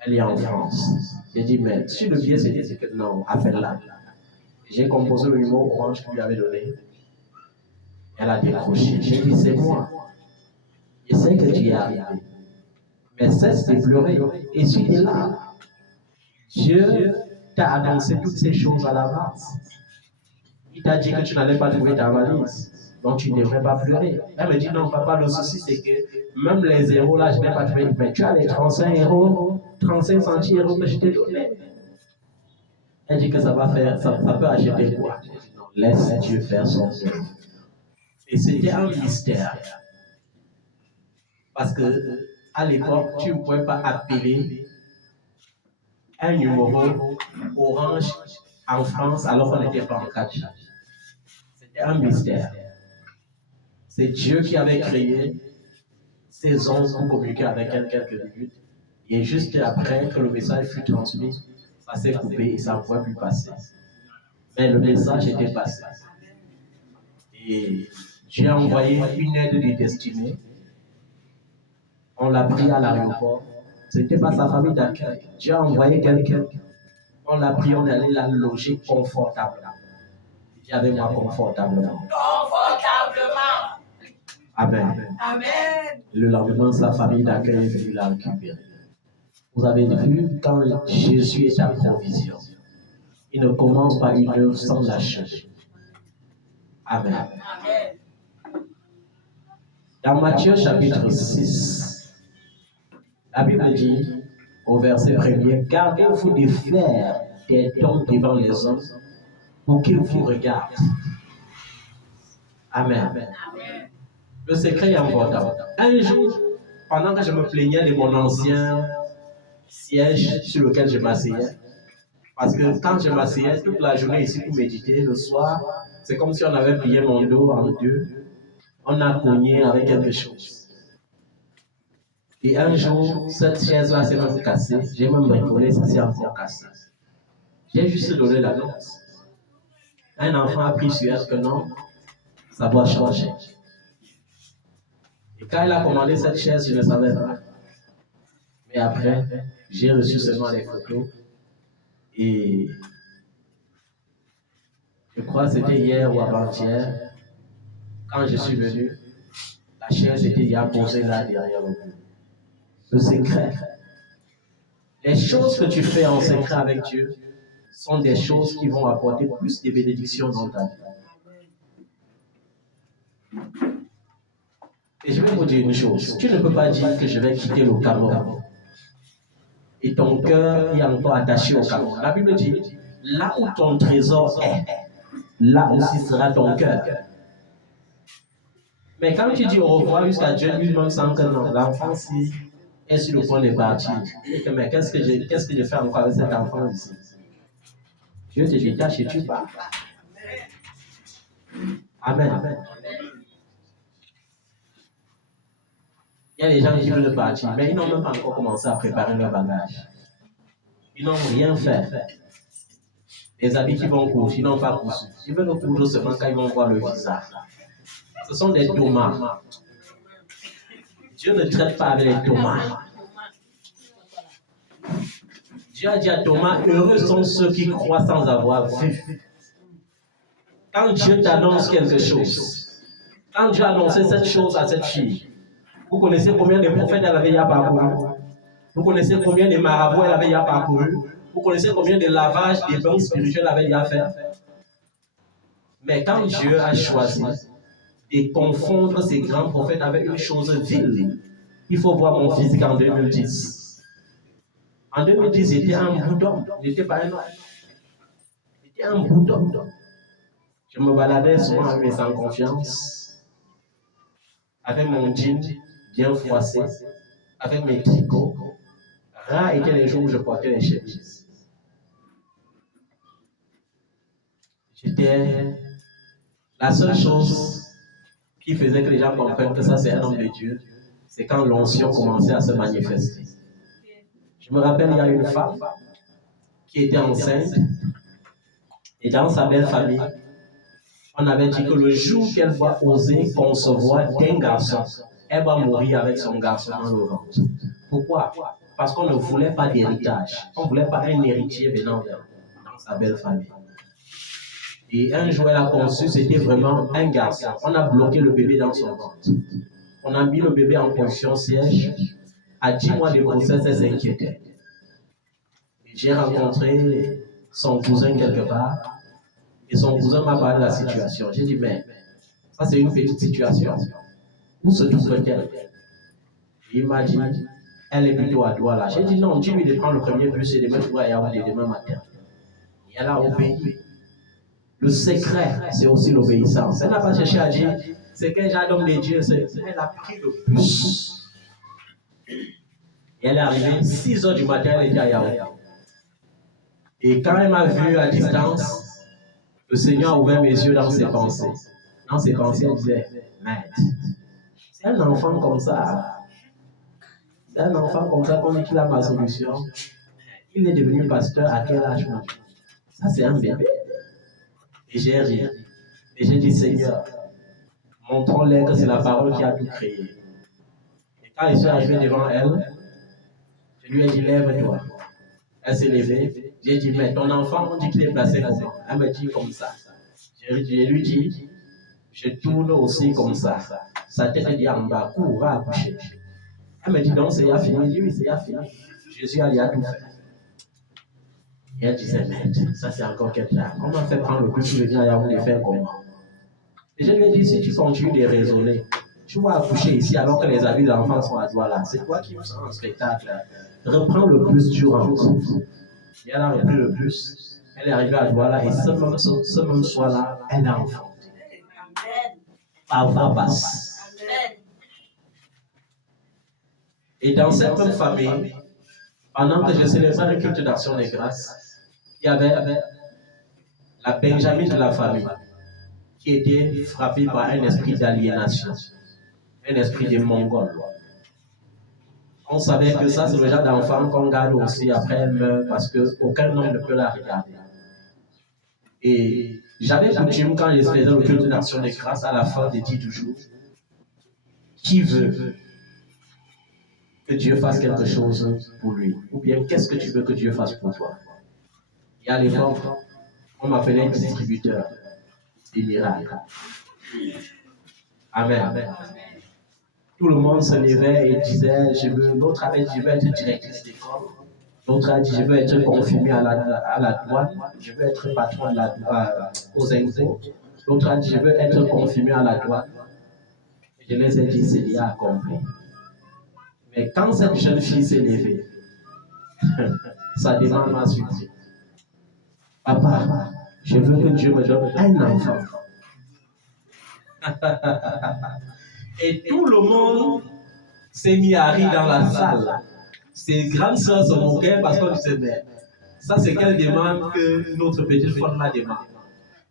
elle est en France. J'ai dit, mais sur le billet, c'est que non, appelle-la. J'ai composé le numéro orange qu'il lui avait donné. Elle a décroché. J'ai dit, c'est moi. Je sais que tu es arrivé. Mais cesse de pleurer. Et tu es là. Dieu t'a annoncé toutes ces choses à l'avance. Il t'a dit que tu n'allais pas trouver ta valise. Donc tu ne devrais pas pleurer. Elle me dit, non, papa, le souci, c'est que même les zéros là, je n'ai pas trouvé. Mais tu as les 35 euros, 35 centimes euros que je t'ai donné. Elle dit que ça va faire, ça peut acheter quoi? Non, laisse Dieu faire son œuvre. Et c'était un mystère. Parce que à l'époque, tu ne pouvais pas appeler un numéro orange en France alors qu'on n'était pas en 4G. C'était un mystère. C'est Dieu qui avait créé ces ondes pour communiquer avec elle quelques minutes. Et juste après que le message fut transmis, ça s'est coupé et ça ne pouvait plus passer. Mais le message était passé. Et Dieu a envoyé une aide de destinée. On l'a pris à l'aéroport. Ce n'était pas sa famille d'accueil. Dieu a envoyé quelqu'un. On l'a pris, on est allé la loger confortablement. Dis avec moi confortablement. Confortablement. Amen. Amen. Le lendemain, sa famille d'accueil est venue la récupérer. Vous avez vu, quand Jésus est ta provision, il ne commence pas une œuvre sans l'achever. Amen. Dans Matthieu chapitre 6, la Bible dit au verset 1er, gardez-vous de faire des dons devant les hommes pour qu'ils vous regardent. Amen. Le secret est important. Un jour, pendant que je me plaignais de mon ancien siège sur lequel je m'asseyais, parce que quand je m'asseyais toute la journée ici pour méditer, le soir, c'est comme si on avait plié mon dos en deux, on a cogné avec quelque chose. Et un jour, cette chaise-là s'est même cassée, j'ai même bricolé, ça s'est encore cassé. J'ai juste donné l'annonce. Un enfant a pris sur elle que non, ça doit changer. Et quand il a commandé cette chaise, je ne savais pas. Mais après, j'ai reçu seulement les photos. Et je crois que c'était hier ou avant-hier, quand je suis venu, la chaise était déjà posée là derrière le mur. Le secret. Les choses que tu fais en secret avec Dieu sont des choses qui vont apporter plus de bénédictions dans ta vie. Et je vais vous dire une chose, tu ne peux pas dire que je vais quitter le Cameroun et ton cœur est encore attaché au Cameroun. La Bible dit, là où ton trésor est, là aussi sera ton cœur. Mais quand tu dis au revoir jusqu'à Dieu lui-même sans que non, l'enfant si est sur le point de partir. Mais qu'est-ce que je fais encore avec cet enfant ici? Dieu te détache et tu pars. Amen. Il y a des gens qui veulent partir, mais ils n'ont même pas encore commencé à préparer leur bagage. Ils n'ont rien fait. Les habits qui vont coucher, ils n'ont pas cousu. Ils veulent coudre seulement quand ils vont voir le visage. Ce sont des tomates. Dieu ne traite pas avec les tomates. Dieu a dit à Thomas, heureux sont ceux qui croient sans avoir vu. Quand Dieu t'annonce quelque chose, quand Dieu a annoncé cette chose à cette fille, vous connaissez combien de prophètes elle avait déjà parcouru? Vous connaissez combien de marabouts elle avait déjà parcouru? Vous connaissez combien de lavages, des bains spirituels elle avait déjà fait? Mais quand Dieu a choisi de confondre ces grands prophètes avec une chose vile, il faut voir mon physique en 2010. En 2010, j'étais un bout d'homme, je n'étais pas un homme. J'étais un bout d'homme. Je me baladais souvent avec mes sans confiance, avec mon jean bien froissé, avec mes tricots. Rares étaient les jours où je portais les chemises. J'étais la seule chose qui faisait que les gens comprennent que ça c'est un homme de Dieu, c'est quand l'onction commençait à se manifester. Je me rappelle, il y a une femme qui était enceinte et dans sa belle famille, on avait dit que le jour qu'elle va oser concevoir d'un garçon, elle va mourir avec son garçon dans le ventre. Pourquoi? Parce qu'on ne voulait pas d'héritage. On ne voulait pas un héritier venant dans sa belle famille. Et un jour, elle a conçu, c'était vraiment un garçon. On a bloqué le bébé dans son ventre. On a mis le bébé en position siège. À 10 mois de grossesse, elle s'inquiétait. J'ai rencontré son cousin quelque part. Et son cousin m'a parlé de la situation. J'ai dit, mais ça c'est une petite situation. Où se trouve-t-elle? Il m'a dit, elle est plutôt à Douala. J'ai dit, non, dis-lui de prendre le premier bus et de me trouver à Yaoundé demain matin. Et elle a obéi. Le secret, c'est aussi l'obéissance. Elle n'a pas cherché à dire, c'est qu'un gendarme de Dieu, elle a pris le bus. Et elle est arrivée 6 heures du matin, elle était à Yaoundé. Et quand elle m'a vu à distance, le Seigneur a ouvert mes yeux dans ses pensées. Dans ses pensées, elle disait, Maître, c'est un enfant comme ça. C'est un enfant comme ça qu'on dit qu'il a ma solution. Il est devenu pasteur à quel âge? Ça, c'est un bébé. Et j'ai ri. Et j'ai dit, Seigneur, montrons-leur que c'est la parole qui a tout créé. Et quand je suis arrivé devant elle, je lui ai dit, lève-toi. Elle s'est levée. J'ai dit, mais ton enfant, on dit qu'il est placé comment? Elle me dit comme ça. Je lui dis, je tourne aussi comme ça. Sa tête est dit en bas, cours, va accoucher. Elle me dit, donc c'est fini. Je dis, oui, c'est fini. Jésus a tout fait. Et elle disait, mais ça c'est encore quelqu'un. Comment faire prendre le plus pour venir à Yaoundé faire comment? Et je lui ai dit, si tu continues de raisonner, tu vas accoucher ici alors que les habits d'enfants sont à toi là. C'est toi qui me sens en spectacle. Reprends le plus du rencontre. Et elle a repris le plus. Elle est arrivée à Douala et ce même soir-là, elle a enfanté. Par voix basse. Et dans cette même famille, pendant que je célébrais le culte d'action des grâces, il y avait la Benjamin de la famille qui était frappée par un esprit d'aliénation, un esprit de mongol. On savait que ça, c'est le genre d'enfant qu'on garde aussi après elle meurt parce qu'aucun homme ne peut la regarder. Et j'avais coutume, quand je faisais le culte d'action des grâces, à la fin des 10 jours, qui veut que Dieu fasse quelque chose pour lui? Ou bien, qu'est-ce que tu veux que Dieu fasse pour toi? Et à l'époque, on m'appelait distributeur des miracles. Amen. Tout le monde se levait et disait, l'autre avait dit, je veux être directrice d'école. L'autre a dit, je veux être confirmé à la douane. Je veux être patron aux impôts. L'autre a dit, je veux être confirmé à la douane. Je les ai dit, c'est déjà accompli. Mais quand cette jeune fille s'est levée, sa demande m'a suivi. Papa, je veux que Dieu me donne un enfant. Et tout le monde s'est mis à rire dans la salle. Ses grandes sœurs se moquaient parce qu'on disait, mais ça c'est quelle demande que notre petite femme m'a demandé.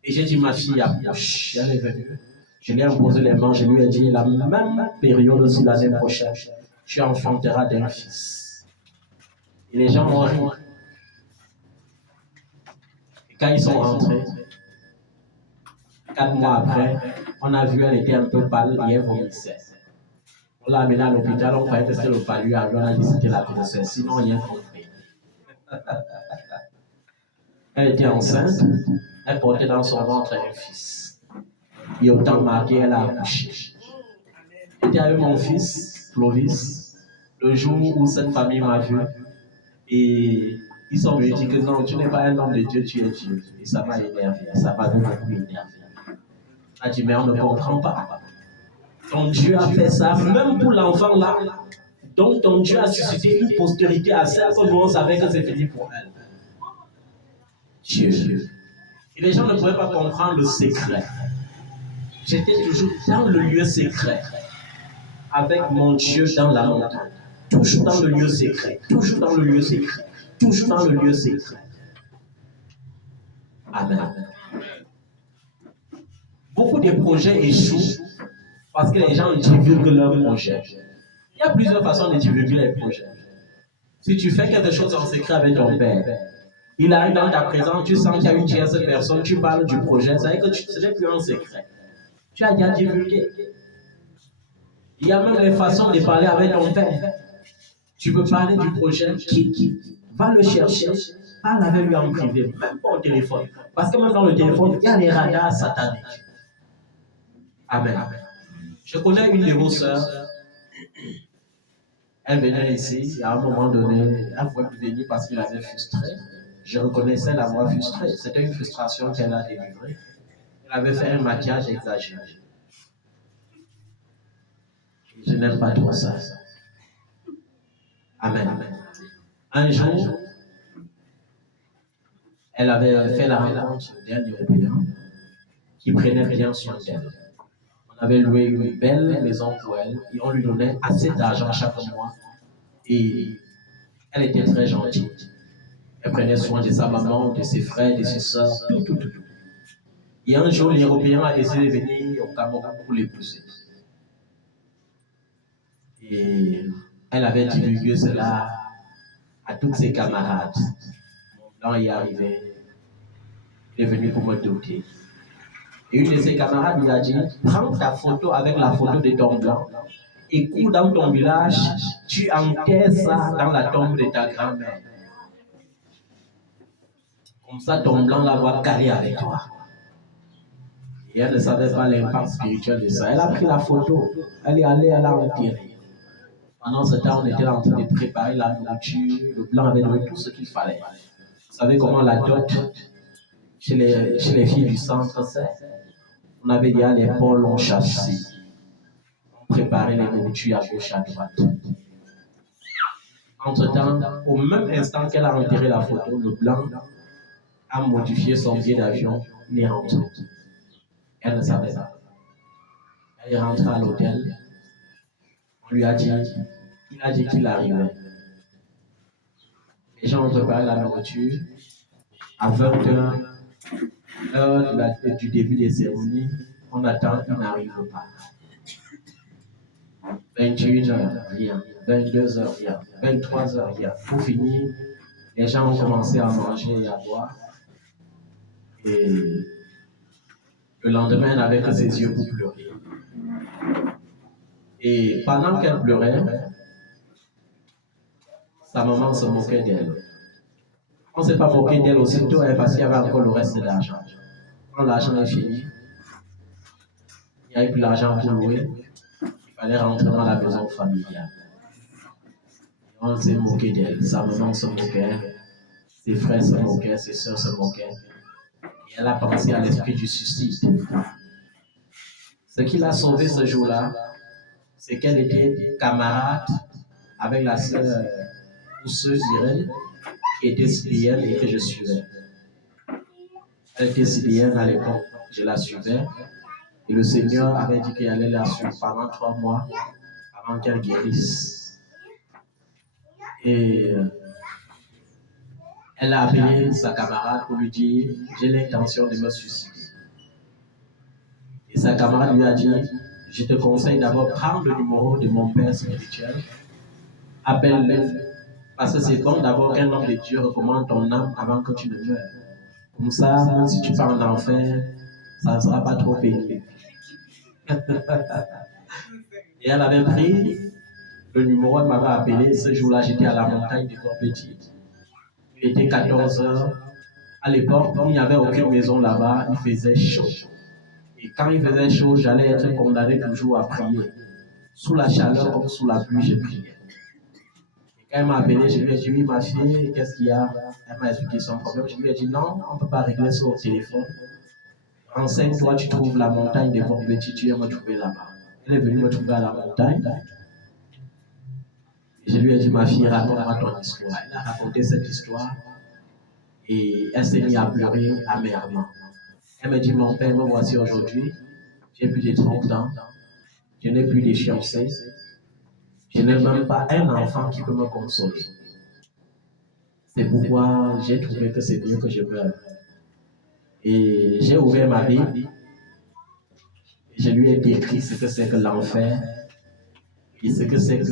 Et j'ai dit, ma fille approche. Elle est venue. Je lui ai imposé les mains, je lui ai dit, la même période aussi l'année prochaine, tu enfanteras d'un fils. Et les gens ont ri. Et quand ils sont rentrés, 4 mois après, on a vu qu'elle était un peu pâle et elle vomissait. On l'a amenée à l'hôpital, on croyait que c'était le palu, alors on a dit que c'était la grossesse, sinon rien compris. Elle était enceinte, elle portait dans son ventre un fils. Et au temps marqué, elle a accouché. J'étais avec mon fils, Clovis, le jour où cette famille m'a vu. Et ils sont venus dire que non, tu n'es pas un homme de Dieu, tu es Dieu. Et ça m'a énervé, ça m'a beaucoup énervé. Elle a dit, mais on ne comprend pas. Ton Dieu a fait ça, même pour l'enfant là. Donc ton Dieu a suscité une postérité à celle que nous on savait que c'est fini pour elle. Dieu. Et les gens ne pouvaient pas comprendre le secret. J'étais toujours dans le lieu secret, avec mon Dieu dans la montagne. Toujours dans le lieu secret, toujours dans le lieu secret, toujours dans le lieu secret. Amen. Beaucoup de projets échouent parce que les gens divulguent leurs projets. Il y a plusieurs façons de divulguer les projets. Si tu fais quelque chose en secret avec ton père, il arrive dans ta présence, tu sens qu'il y a une tierce personne, tu parles du projet, ça veut dire que tu ne sais plus en secret. Tu as déjà divulgué. Il y a même les façons de parler avec ton père. Tu peux parler du projet, qui va le chercher, parle avec lui en privé, même pas au téléphone. Parce que même dans le téléphone, il y a les radars sataniques. Amen. Je connais une de vos sœurs. Elle venait ici, et à un moment donné, elle ne pouvait plus venir parce qu'elle avait frustré. Je reconnaissais la voix frustrée. C'était une frustration qu'elle a délivrée. Elle avait fait un maquillage exagéré. Je n'aime pas trop ça. Amen. Un jour, elle avait fait la rencontre d'un Européen qui prenait bien soin d'elle. On avait loué une belle maison pour elle et on lui donnait assez d'argent chaque mois. Et elle était très gentille. Elle prenait soin de sa maman, de ses frères, de ses soeurs, tout. Et un jour, l'Européen a décidé de venir au Cameroun pour l'épouser. Et elle avait divulgué cela à toutes ses camarades. Mon blanc y est arrivé. Il est venu pour me doter. Et une de ses camarades lui a dit, prends ta photo avec la photo de ton blanc et cours dans ton village, tu enterres ça dans la tombe de ta grand-mère. Comme ça, ton blanc là va caler avec toi. Et elle ne savait pas l'impact spirituel de ça. Elle a pris la photo, elle est allée, elle a enterré. Pendant ce temps, on était en train de préparer la nourriture. Le blanc avait donné tout ce qu'il fallait. Vous savez comment la dot chez les filles du centre, c'est? On avait dit à l'épaule, on chassait. On préparait les nourritures à gauche, à droite. Entre-temps, au même instant qu'elle a enterré la photo, le blanc a modifié son billet d'avion, il est rentré. Elle ne savait pas. Elle est rentrée à l'hôtel. On lui a dit, il a dit qu'il arrivait. Les gens ont préparé la nourriture. À 20h, l'heure du début des cérémonies, on attend, il n'arrive pas. 21h, rien. 22h, rien. 23h, rien. Pour finir, les gens ont commencé à manger et à boire. Et le lendemain, elle n'avait que ses yeux pour pleurer. Et pendant qu'elle pleurait, sa maman se moquait d'elle. On ne s'est pas moqué d'elle aussitôt parce qu'il y avait encore le reste de l'argent. Quand l'argent est fini, il n'y avait plus l'argent pour louer, il fallait rentrer dans la maison familiale. On s'est moqué d'elle, sa maman se moquait, ses frères se moquaient, ses soeurs se moquaient. Et elle a pensé à l'esprit du suicide. Ce qui l'a sauvée ce jour-là, c'est qu'elle était camarade avec la sœur pousseuse d'Irène, qui était syrienne et que je suivais. Elle était syrienne à l'époque, je la suivais. Et le Seigneur avait dit qu'il allait la suivre pendant 3 mois avant qu'elle guérisse. Et elle a appelé sa camarade pour lui dire « J'ai l'intention de me suicider ». Et sa camarade lui a dit « Je te conseille d'abord prendre le numéro de mon père spirituel, appelle-le, parce que c'est bon d'abord qu'un homme de Dieu recommande ton âme avant que tu ne meurs. Comme ça, même si tu pars en enfer, ça ne sera pas trop pénible. » Et elle avait pris le numéro, elle m'avait appelé. Ce jour-là, j'étais à la montagne de Corpétit. Il était 14h. À l'époque, comme il n'y avait aucune maison là-bas, il faisait chaud. Et quand il faisait chaud, j'allais être condamné toujours à prier. Sous la chaleur comme sous la pluie, je priais. Et quand elle m'a appelé, je lui ai dit, oui, ma fille, qu'est-ce qu'il y a? Elle m'a expliqué son problème. Je lui ai dit, non, on ne peut pas régler ça au téléphone. Renseigne-toi, tu trouves la montagne de Corpétit, tu viens me trouver là-bas. Elle est venue me trouver à la montagne. Et je lui ai dit, ma fille, raconte-moi ton histoire. Elle a raconté cette histoire et elle s'est mise à pleurer amèrement. Elle me dit, mon père, me voici aujourd'hui, j'ai plus de 30 ans, je n'ai plus de fiancé, je n'ai même pas un enfant qui peut me consoler. C'est pourquoi j'ai trouvé que c'est mieux que je meure. Et j'ai ouvert ma Bible et je lui ai décrit ce que c'est que l'enfer et ce que c'est que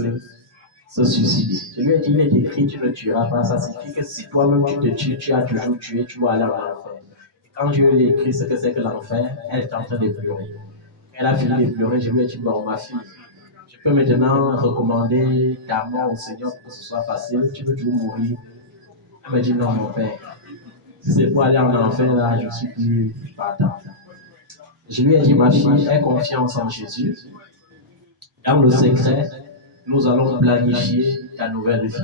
se suicider. Je lui ai dit, il est écrit, tu ne tueras pas. Ça signifie que si toi-même tu te tues, tu as toujours tué, tu vas aller en enfer. Et quand Dieu lui a écrit ce que c'est que l'enfer, elle est en train de pleurer. Elle a fini de pleurer, je lui ai dit, bon, ma fille, je peux maintenant recommander ta mort au Seigneur pour que ce soit facile, tu veux toujours mourir. Elle me dit, non, mon père, si c'est pour aller en enfer, là, je ne suis plus partant. Je lui ai dit, ma fille, aie confiance en Jésus. Dans le secret, nous allons planifier ta nouvelle vie.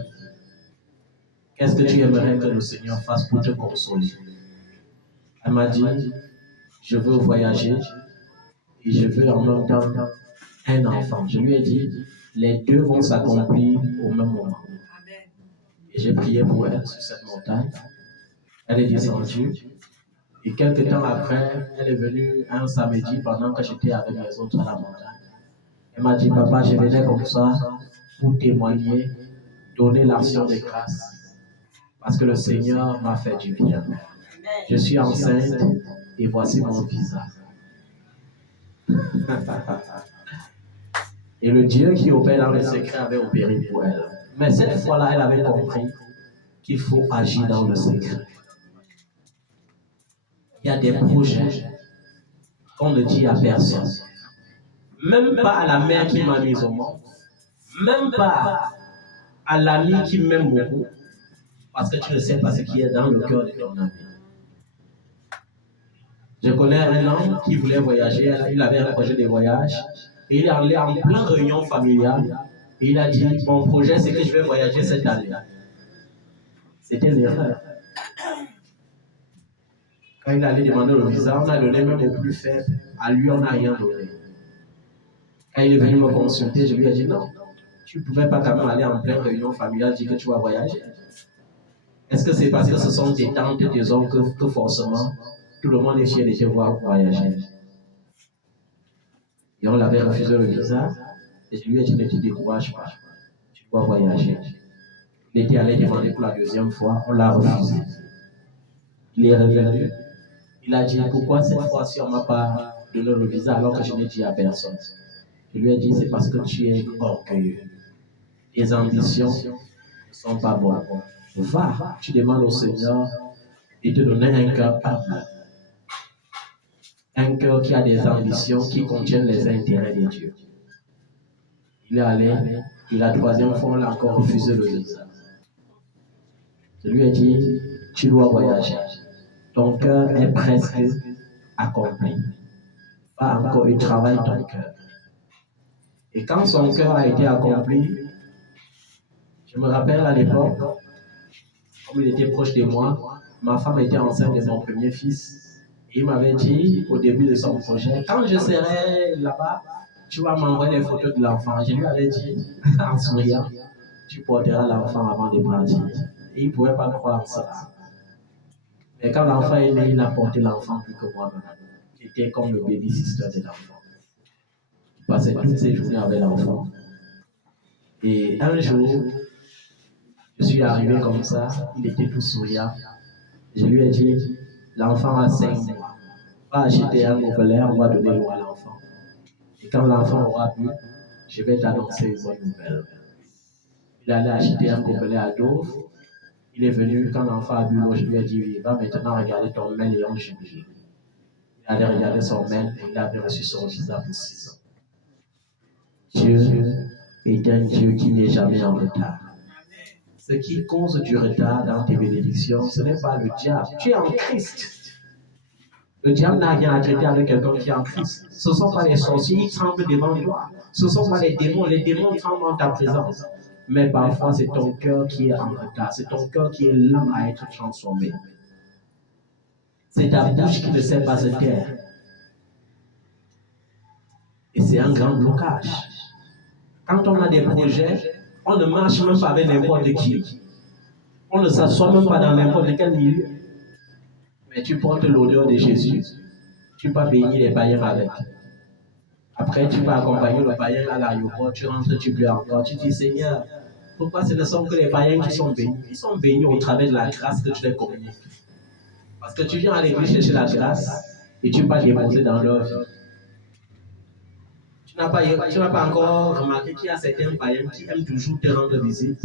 Qu'est-ce que tu aimerais que le Seigneur fasse pour te consoler? Elle m'a dit, je veux voyager et je veux en même temps un enfant. Je lui ai dit, les deux vont s'accomplir au même moment. Et j'ai prié pour elle sur cette montagne. Elle est descendue. Et quelques temps après, elle est venue un samedi pendant que j'étais avec les autres à la montagne. Elle m'a dit, papa, je venais comme ça pour témoigner, donner l'action de grâce. Parce que le Seigneur m'a fait du bien. Je suis enceinte et voici mon visage. Et le Dieu qui opère dans le secret avait opéré pour elle. Mais cette fois-là, elle avait compris qu'il faut agir dans le secret. Il y a des projets qu'on ne dit à personne. Même pas à la mère qui m'a mise au monde. Même pas à l'ami qui m'aime beaucoup. Parce que tu ne sais pas ce qui est dans le cœur de ton ami. Je connais un homme qui voulait voyager, il avait un projet de voyage, et il est allé en pleine réunion familiale. Et il a dit, mon projet, c'est que je vais voyager cette année. C'était l'erreur. Quand il allait demander le visa, on a donné même au plus faible. À lui, on n'a rien donné. Quand il est venu me consulter, je lui ai dit non. Tu ne pouvais pas quand même aller en pleine réunion familiale dire que tu vas voyager. Est-ce que c'est parce que ce sont des tantes et des oncles que forcément tout le monde est fier de te voir voyager? Et on l'avait refusé le visa. Et je lui ai dit ne te décourage pas. Tu dois voyager. Il était allé demander pour la deuxième fois, on l'a refusé. Il est revenu. Il a dit pourquoi cette fois-ci on ne m'a pas donné le visa alors que je n'ai dit à personne. Je lui ai dit c'est parce que tu es orgueilleux. Tes ambitions ne sont pas bonnes. Va, tu demandes au Seigneur de te donner un cœur humble. Un cœur qui a des ambitions qui contiennent les intérêts de Dieu. Il est allé, et la troisième fois, on l'a encore refusé le visa. Je lui ai dit, tu dois voyager. Ton cœur est presque accompli. Pas encore, il travaille ton cœur. Et quand son cœur a été accompli, je me rappelle à l'époque, comme il était proche de moi, ma femme était enceinte de mon premier fils. Et il m'avait dit au début de son projet, quand je serai là-bas, tu vas m'envoyer les photos de l'enfant. Je lui avais dit, en souriant, tu porteras l'enfant avant de partir. Et il ne pouvait pas croire ça. Mais quand l'enfant est né, il a porté l'enfant plus que moi-même. J'étais comme le baby-sister de l'enfant. Il passait toutes ses journées avec l'enfant. Et un jour, je suis arrivé comme ça, il était tout souriant. Je lui ai dit, l'enfant a 5 mois. Va acheter un gobelet, on va donner l'eau à l'enfant. Et quand l'enfant aura bu, je vais t'annoncer une bonne nouvelle. Il allait acheter un gobelet à l'eau. Il est venu, quand l'enfant a bu l'eau, je lui ai dit, oui, va maintenant regarder ton mail et on jubilé. Il allait regarder son mail et il avait reçu son visa pour 6 ans. Dieu est un Dieu qui n'est jamais en retard. Ce qui cause du retard dans tes bénédictions, ce n'est pas le diable. Tu es en Christ. Le diable n'a rien à traiter avec quelqu'un qui est en Christ. Ce ne sont pas les sorciers, ils tremblent devant toi. Ce ne sont pas les démons tremblent en ta présence. Mais parfois, c'est ton cœur qui est en retard. C'est ton cœur qui est lent à être transformé. C'est ta bouche qui ne sait pas se taire. Et c'est un grand blocage. Quand on a des projets, on ne marche même pas avec n'importe qui. On ne s'assoit même pas dans n'importe quel milieu. Mais tu portes l'odeur de Jésus. Tu peux bénir les païens avec. Après, tu peux accompagner le païen à l'aéroport, tu rentres, tu pleures encore. Tu dis, Seigneur, pourquoi ce ne sont que les païens qui sont bénis? Ils sont bénis au travers de la grâce que tu les communiques. Parce que tu viens à l'église chercher la grâce et tu vas déposer dans leur vie. Tu n'as pas encore remarqué qu'il y a certains païens qui aiment toujours te rendre visite,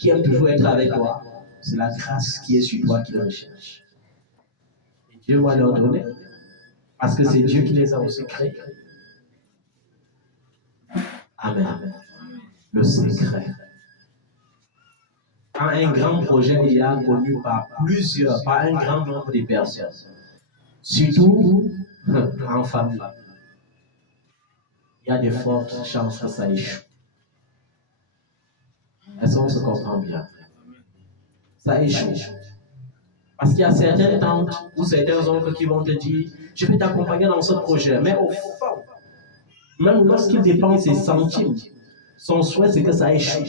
qui aiment toujours être avec toi. C'est la grâce qui est sur toi qui les recherche. Et Dieu va leur donner. Parce que c'est Dieu qui les a aussi créés. Amen. Le secret. Quand un grand projet est connu par un grand nombre de personnes, surtout en famille, il y a de fortes chances que ça échoue. Est-ce qu'on se comprend bien? Ça échoue. Parce qu'il y a certaines tantes ou certains oncles qui vont te dire, je vais t'accompagner dans ce projet, mais au fond, même lorsqu'il dépense ses centimes, son souhait c'est que ça échoue.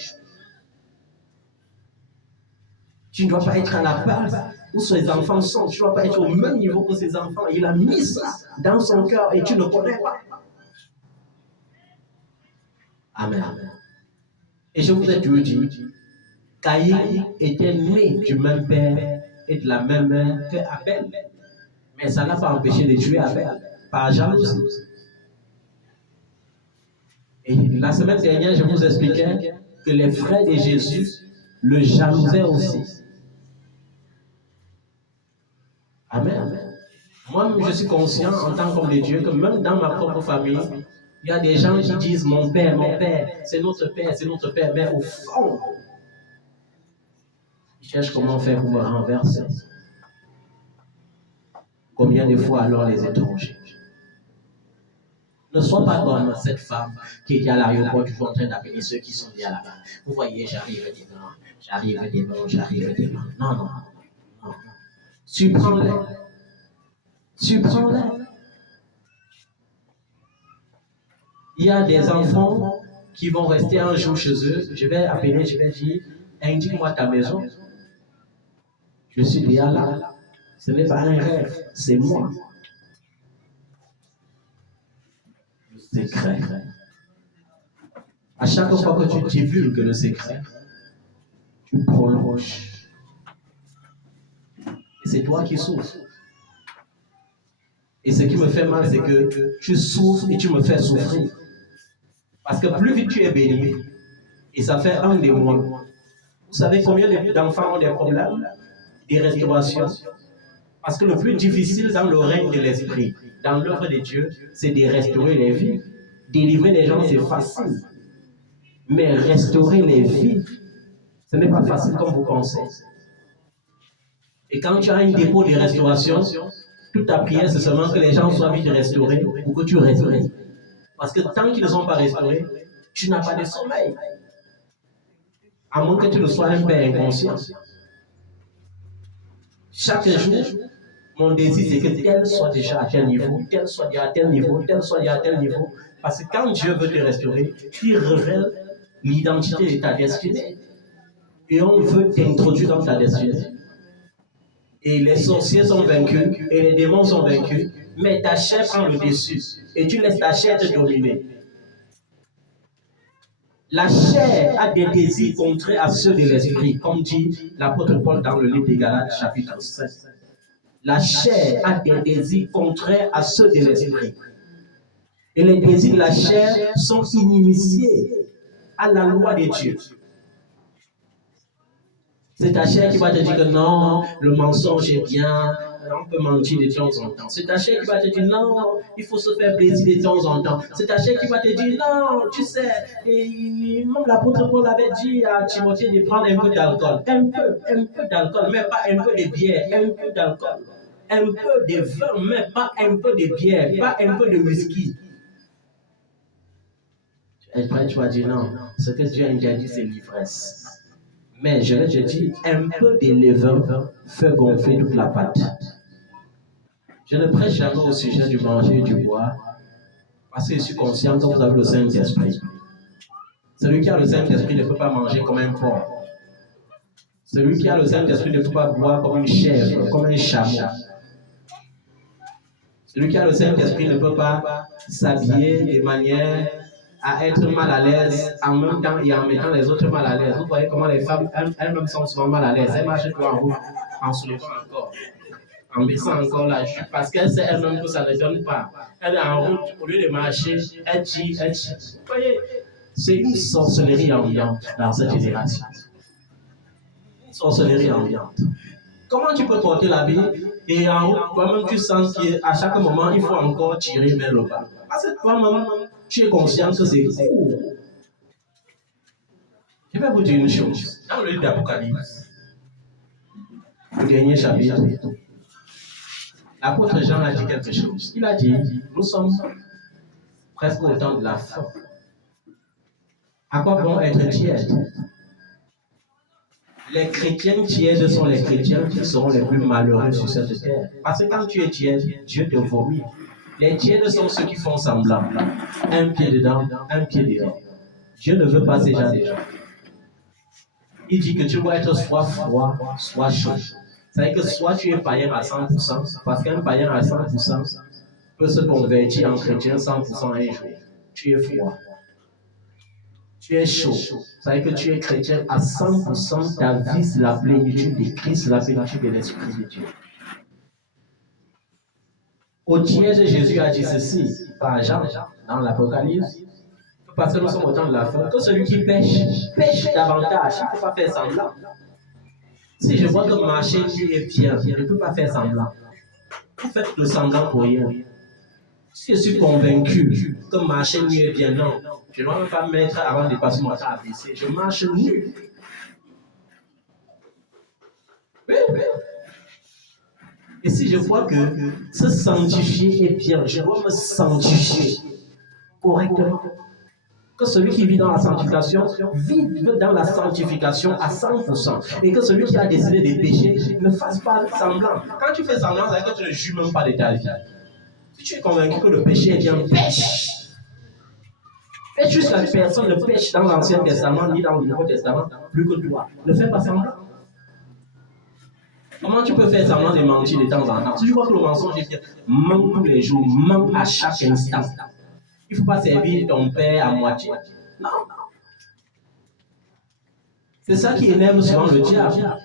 Tu ne dois pas être à la base où ses enfants sont, tu ne dois pas être au même niveau que ses enfants. Il a mis ça dans son cœur et tu ne connais pas. Amen. Et je vous ai toujours dit, Caïn était né du même père et de la même mère que Abel. Mais ça n'a pas empêché de tuer Abel par jalousie. Et la semaine dernière, je vous expliquais que les frères de Jésus le jalousaient aussi. Amen. Moi-même, je suis conscient en tant qu'homme de Dieu que même dans ma propre famille, il y a des gens qui disent mon père, c'est notre père, mais au fond, ils cherchent comment faire pour me renverser. Combien de fois alors les étrangers? Ne sois pas comme cette femme qui était à l'aéroport, toujours en train d'appeler ceux qui sont liés là-bas. Vous voyez, j'arrive demain, j'arrive demain, j'arrive demain. Non, non, non. Surprends-les. Surprends-les. Il y a des enfants qui vont rester un jour chez eux. Je vais appeler, je vais dire, indique-moi ta maison. Je suis déjà là. Ce n'est pas un rêve, c'est moi. Le secret. À chaque fois que tu divulgues le secret, tu prolonges. Et c'est toi qui souffres. Et ce qui me fait mal, c'est que tu souffres et tu me fais souffrir. Parce que plus vite tu es béni, et ça fait 1 des mois. Vous savez combien d'enfants ont des problèmes, des restaurations? Parce que le plus difficile dans le règne de l'esprit, dans l'œuvre de Dieu, c'est de restaurer les vies. Délivrer les gens, c'est facile. Mais restaurer les vies, ce n'est pas facile comme vous pensez. Et quand tu as un dépôt de restauration, toute ta prière, c'est seulement que les gens soient vite restaurés ou que tu restaures. Parce que tant qu'ils ne sont pas restaurés, tu n'as pas de sommeil. À moins que tu ne sois un père inconscient. Chaque jour, mon désir, c'est que tel soit déjà à tel niveau, tel soit déjà à tel niveau, tel soit déjà à tel niveau. Parce que quand Dieu veut te restaurer, il révèle l'identité de ta destinée. Et on veut t'introduire dans ta destinée. Et les sorciers sont vaincus, et les démons sont vaincus, mais ta chair prend le dessus. Et tu laisses ta chair te dominer. La chair a des désirs contraires à ceux de l'esprit, comme dit l'apôtre Paul dans le livre des Galates, chapitre 5. La chair a des désirs contraires à ceux de l'esprit. Et les désirs de la chair sont initiés à la loi de Dieu. C'est ta chair qui va te dire que non, le mensonge est bien, on peut mentir de temps en temps. C'est ta chair qui va te dire non, il faut se faire plaisir de temps en temps. C'est ta chair qui va te dire non, tu sais, et même l'apôtre Paul avait dit à Timothée de prendre un peu d'alcool. Un peu d'alcool, mais pas un peu de bière, un peu d'alcool. Un peu de vin, mais pas un peu de bière, pas un peu de whisky. Et après, tu vas dire non, ce que Dieu a interdit, c'est l'ivresse. Mais je te dis, un peu de levain fait gonfler toute la pâte. Je ne prêche jamais au sujet du manger et du boire, parce que je suis conscient que vous avez le Saint-Esprit. Celui qui a le Saint-Esprit ne peut pas manger comme un porc. Celui qui a le Saint-Esprit ne peut pas boire comme une chèvre, comme un chameau. Celui qui a le Saint-Esprit ne peut pas s'habiller de manière à être mal à l'aise en même temps et en mettant les autres mal à l'aise. Vous voyez comment les femmes elles-mêmes sont souvent mal à l'aise. Elles marchent tout en route, en soulevant encore, en baissant encore la jupe, parce qu'elles savent elles-mêmes que ça ne donne pas. Elle est en route, au lieu de marcher, elle chie. Vous voyez, c'est une sorcellerie ambiante dans cette génération. Une sorcellerie ambiante. Comment tu peux porter la vie et en route, toi-même tu sens qu'à chaque moment, il faut encore tirer vers le bas. Parce que toi-même, tu es conscient que c'est court. Je vais vous dire une chose. Dans le livre d'Apocalypse, le dernier chapitre, l'apôtre Jean a dit quelque chose. Il a dit, nous sommes presque au temps de la fin. À quoi bon être tiède? Les chrétiens tièdes sont les chrétiens qui seront les plus malheureux sur cette terre. Parce que quand tu es tiède, Dieu te vomit. Les tièdes sont ceux qui font semblant. Un pied dedans, un pied dehors. Dieu ne veut pas ces gens. Il dit que tu dois être soit froid, soit chaud. C'est-à-dire que soit tu es païen à 100%, parce qu'un païen à 100% peut se convertir en chrétien 100% un jour. Tu es froid. Tu es chaud. C'est-à-dire que tu es chrétien à 100%, ta vie c'est la plénitude de Christ, la plénitude de l'Esprit de Dieu. Au tiers, Jésus a dit ceci, par Jean, dans l'Apocalypse, parce que nous sommes au temps de la fin, que celui qui pêche, pêche davantage, il ne peut pas faire semblant. Si je vois que marcher est bien, je ne peux pas faire semblant. Vous faites le semblant pour rien. Si je suis convaincu que marcher nu est bien, non, je ne dois même pas mettre avant de passer mon temps à baisser. Je marche nu. Oui. Et si je vois que se sanctifier est bien, je dois me sanctifier. correctement. Que celui qui vit dans la sanctification vive dans la sanctification à 100%. Et que celui qui a décidé de pécher ne fasse pas semblant. Quand tu fais semblant, c'est que tu ne juges même pas de ta vie. Si tu es convaincu que le péché est bien, pêche. Fais juste que personne ne pêche dans l'Ancien Testament ni dans le Nouveau Testament plus que toi. Ne fais pas semblant. Comment tu peux faire semblant de mentir de temps en temps? Si tu crois que le mensonge est bien, mens tous les jours, mens à chaque instant. Il ne faut pas servir ton père à moitié. Non. C'est ça qui énerve souvent le diable.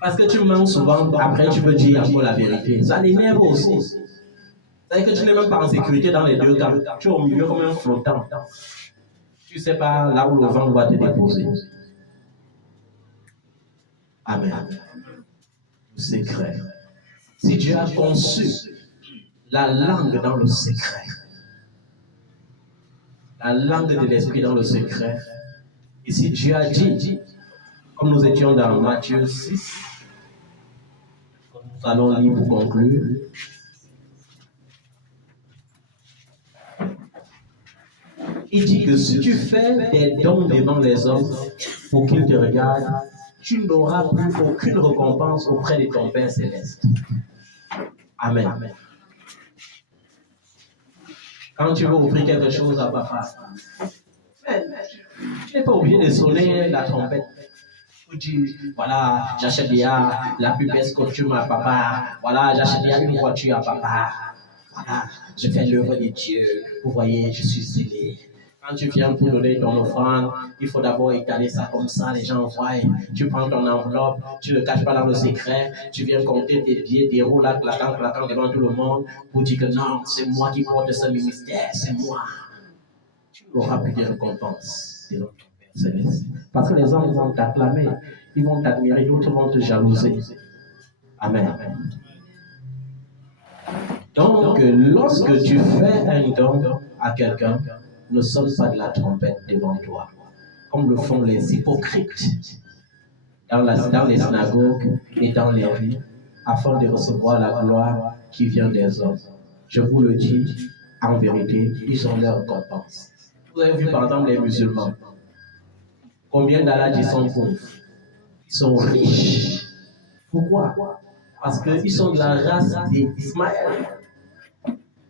Parce que tu mens souvent, après tu veux dire encore la vérité. Ça l'énerve aussi. C'est-à-dire que tu n'es même pas en sécurité dans les deux cas. Tu es au milieu comme un flottant. Tu ne sais pas là où le vent va te déposer. Amen. Le secret. Si Dieu a conçu la langue dans le secret, la langue de l'esprit dans le secret, et si Dieu a dit, comme nous étions dans Matthieu 6, nous allons lire pour conclure. Il dit que si tu fais des dons devant les hommes pour qu'ils te regardent, tu n'auras plus aucune récompense auprès de ton Père céleste. Amen. Quand tu veux offrir quelque chose à papa, tu n'es pas obligé de sonner la trompette. Tu dis, voilà, j'achète déjà la plus belle costume à papa. Voilà, j'achète déjà une voiture à papa. Voilà, je fais l'œuvre de Dieu. Vous voyez, je suis zélé. Quand tu viens pour donner ton offrande, il faut d'abord étaler ça comme ça, les gens voient. Tu prends ton enveloppe, tu ne le caches pas dans le secret, tu viens compter tes billets, des roues là, claquant devant tout le monde, pour dire que non, c'est moi qui porte ce ministère, c'est moi. Tu n'auras plus de récompense de notre Père céleste. Parce que les hommes vont t'acclamer, ils vont t'admirer, d'autres vont te jalouser. Amen. Donc, lorsque tu fais un don à quelqu'un, ne sonne pas de la trompette devant toi, comme le font les hypocrites dans les synagogues et dans les rues, afin de recevoir la gloire qui vient des hommes. Je vous le dis, en vérité, ils ont leur récompense. Vous avez vu par exemple les musulmans. Combien d'Allah ils sont pauvres? Ils sont riches. Pourquoi? Parce qu'ils sont de la race d'Ismaël.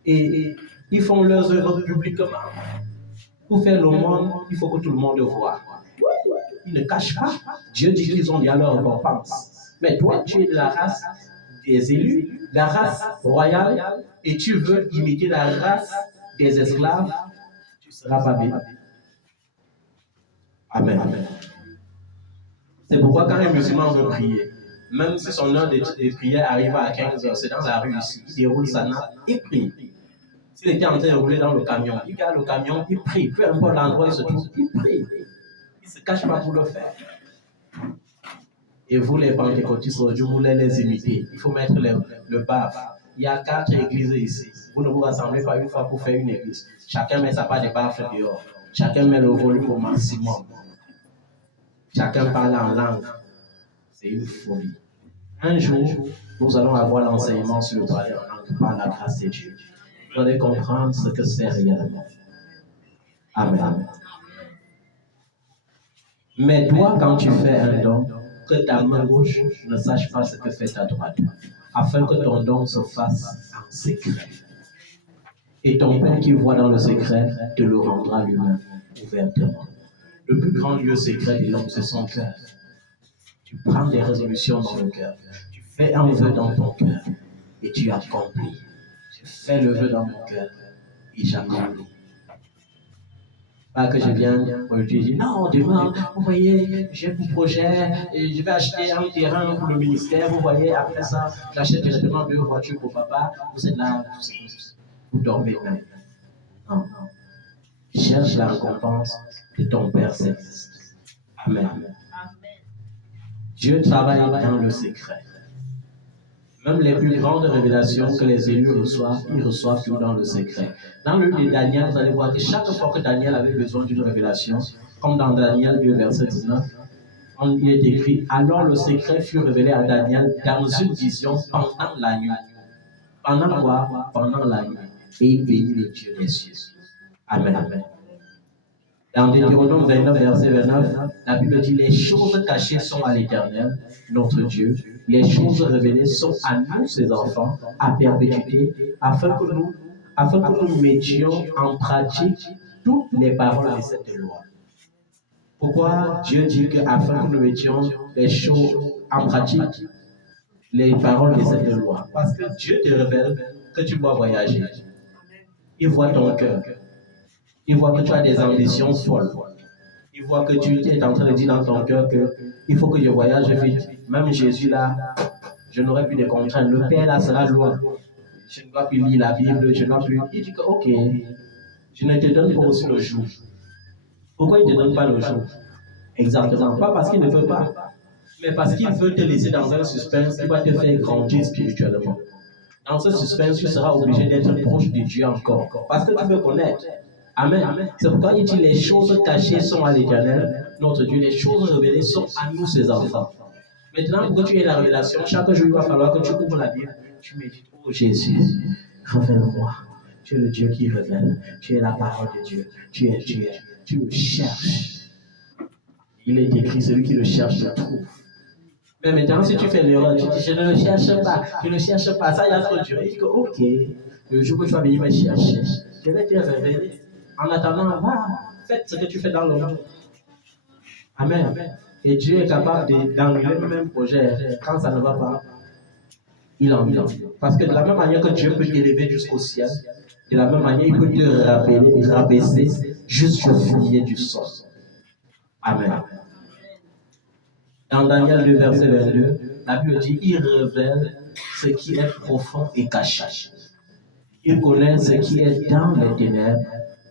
Et ils font leurs œuvres publiquement. Pour faire le monde, il faut que tout le monde le voie. Ils ne cachent pas. Dieu dit qu'ils ont déjà leur récompense. Mais toi, tu es de la race des élus, la race royale, et tu veux imiter la race des esclaves, tu seras pas bien. Amen. C'est pourquoi quand un musulman veut prier, même si son heure de prière arrive à 15h, c'est dans la rue ici, il déroule sa nappe et prie. S'il était en train de rouler dans le camion, il garde le camion, il prie. Peu importe l'endroit où il se trouve, il prie. Il ne se cache pas pour le faire. Et vous, les pentecôtistes, vous voulez les imiter. Il faut mettre le baf. Il y a 4 églises ici. Vous ne vous rassemblez pas une fois pour faire une église. Chacun met sa part de baf dehors. Chacun met le volume au maximum. Chacun parle en langue. C'est une folie. Un jour, nous allons avoir l'enseignement sur le parler en langue par la grâce de Dieu. Vous allez comprendre ce que c'est réellement. Amen. Mais toi, quand tu fais un don, que ta main gauche ne sache pas ce que fait ta droite, afin que ton don se fasse en secret. Et ton Père qui voit dans le secret te le rendra lui-même ouvertement. Le plus grand lieu secret de l'homme, c'est son cœur. Tu prends des résolutions dans le cœur. Tu fais un vœu dans ton cœur et tu accomplis. Je fais le vœu dans mon cœur et j'accomplis. Pas que je viens pour lui dire, non, demain, vous voyez, j'ai pour projet, et je vais acheter un terrain pour le ministère, vous voyez, après ça, j'achète directement 2 voitures pour papa, vous êtes là, vous dormez même. Non. Cherche la récompense de ton Père céleste. Amen. Dieu travaille dans le secret. Même les plus grandes révélations que les élus reçoivent, ils reçoivent tout dans le secret. Dans le livre de Daniel, vous allez voir que chaque fois que Daniel avait besoin d'une révélation, comme dans Daniel 2, verset 19, il est écrit, alors le secret fut révélé à Daniel dans une vision pendant la nuit. Pendant quoi? Pendant la nuit. Et il bénit le Dieu des cieux. Amen. Dans Deutéronome 29, verset 29, la Bible dit les choses cachées sont à l'Éternel, notre Dieu. Les choses révélées sont à nous, ses enfants, à perpétuité, afin que nous mettions en pratique toutes les paroles de cette loi. Pourquoi Dieu dit que afin que nous mettions les choses en pratique, les paroles de cette loi? Parce que Dieu te révèle que tu dois voyager. Il voit ton cœur. Il voit que tu as des ambitions folles. Il voit que tu es en train de dire dans ton cœur qu'il faut que je voyage vite. Même Jésus là, je n'aurai plus de contraintes. Le Père là sera loin. Je ne dois plus lire la Bible, je ne dois plus. Il dit que ok, je ne te donne pas aussi le jour. Pourquoi il ne te donne pas le jour? Exactement. Pas parce qu'il ne veut pas, mais parce qu'il veut te laisser dans un suspense qui va te faire grandir spirituellement. Dans ce suspense, tu seras obligé d'être proche de Dieu encore. Parce que tu veux connaître. Amen. C'est pourquoi il dit les choses cachées sont à l'Éternel, notre Dieu. Les choses révélées sont à nous, ses enfants. Maintenant, pour que tu aies la révélation, chaque jour, il va falloir que tu ouvres la Bible. Tu médites, oh Jésus, révèle-moi. Tu es le Dieu qui révèle. Tu es la parole de Dieu. Tu le cherches. Il est écrit, celui qui le cherche le trouve. Mais maintenant, si tu fais l'erreur, tu dis, je ne le cherche pas, ça y a trop dur. Il dit que, ok, le jour que tu vas venir me chercher, je vais te révéler. En attendant, va, faites ce que tu fais dans le monde. Amen. Et Dieu est capable d'enlever le même projet. Quand ça ne va pas, il enlève. Parce que de la même manière que Dieu peut t'élever jusqu'au ciel, de la même manière, il peut te rabaisser jusqu'au filier du sol. Amen. Dans Daniel 2, verset 22, la Bible dit, il révèle ce qui est profond et caché. Il connaît ce qui est dans les ténèbres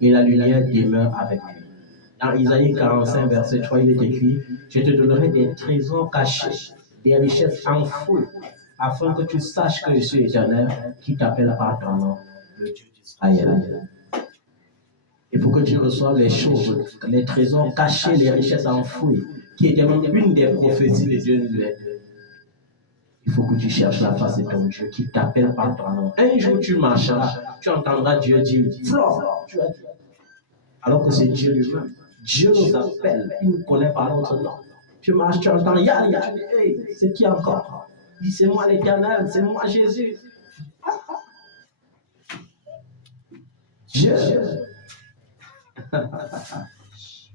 et la lumière demeure avec lui. Dans Isaïe 45, verset 3, il est écrit, je te donnerai des trésors cachés, des richesses enfouies, afin que tu saches que je suis l'Éternel qui t'appelle par ton nom, le Dieu d'Israël. Et pour que tu reçoives les choses, les trésors cachés, les richesses enfouies, qui était même une des prophéties de Dieu, il faut que tu cherches la face de ton Dieu qui t'appelle par ton nom. Un jour tu marcheras, tu entendras Dieu dire, Flore, tu as dit. Alors que c'est Dieu lui-même. Dieu nous appelle, il nous connaît par notre nom. Tu marches, tu entends, ya, tu dis, hey, c'est qui encore? Il dit, c'est moi l'Éternel, c'est moi Jésus. Dieu.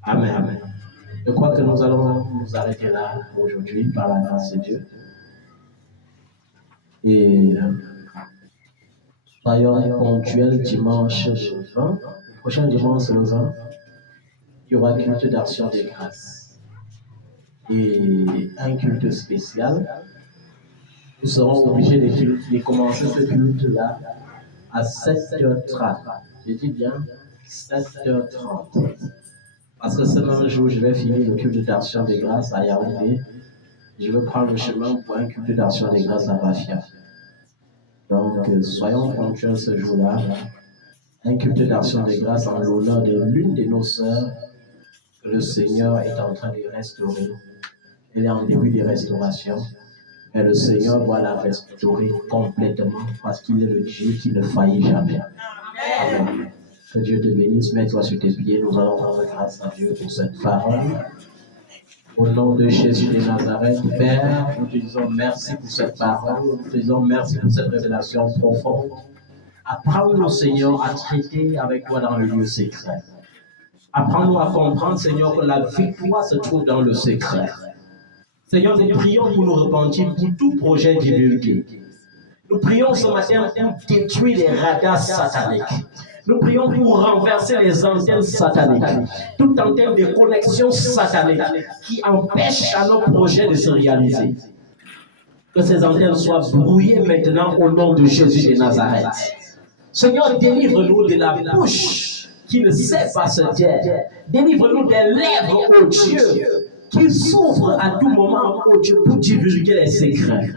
Amen. Je crois que nous allons nous arrêter là aujourd'hui par la grâce de Dieu. Et soyons ponctuels dimanche 20. Le prochain dimanche le 20, il y aura un culte d'action des grâces et un culte spécial. Nous serons obligés de commencer ce culte-là à 7h30. Je dis bien 7h30. Parce que ce même jour, je vais finir le culte d'action des grâces à Yaoundé. Je vais prendre le chemin pour un culte d'action des grâces à Bafia. Donc, soyons ponctuels ce jour-là. Un culte d'action des grâces en l'honneur de l'une de nos sœurs que le Seigneur est en train de restaurer. Elle est en début de restauration. Mais le Seigneur va la restaurer complètement parce qu'il est le Dieu qui ne faillit jamais. Amen. Que Dieu te bénisse. Mets-toi sur tes pieds. Nous allons rendre grâce à Dieu pour cette parole. Au nom de Jésus de Nazareth, Père, nous te disons merci pour cette parole. Nous te disons merci pour cette révélation profonde. Apprends-nous, Seigneur, à traiter avec toi dans le lieu secret. Apprends-nous à comprendre, Seigneur, que la victoire se trouve dans le secret. Seigneur, nous prions pour nous repentir pour tout projet divulgué. Nous prions ce matin pour détruire les radars sataniques. Nous prions pour renverser les antennes sataniques, toute antenne de connexion satanique qui empêche à nos projets de se réaliser. Que ces antennes soient brouillées maintenant au nom de Jésus de Nazareth. Seigneur, délivre-nous de la bouche qui ne sait pas se taire. Délivre-nous des lèvres, ô Dieu, qui s'ouvrent à tout moment, ô Dieu, pour divulguer les secrets.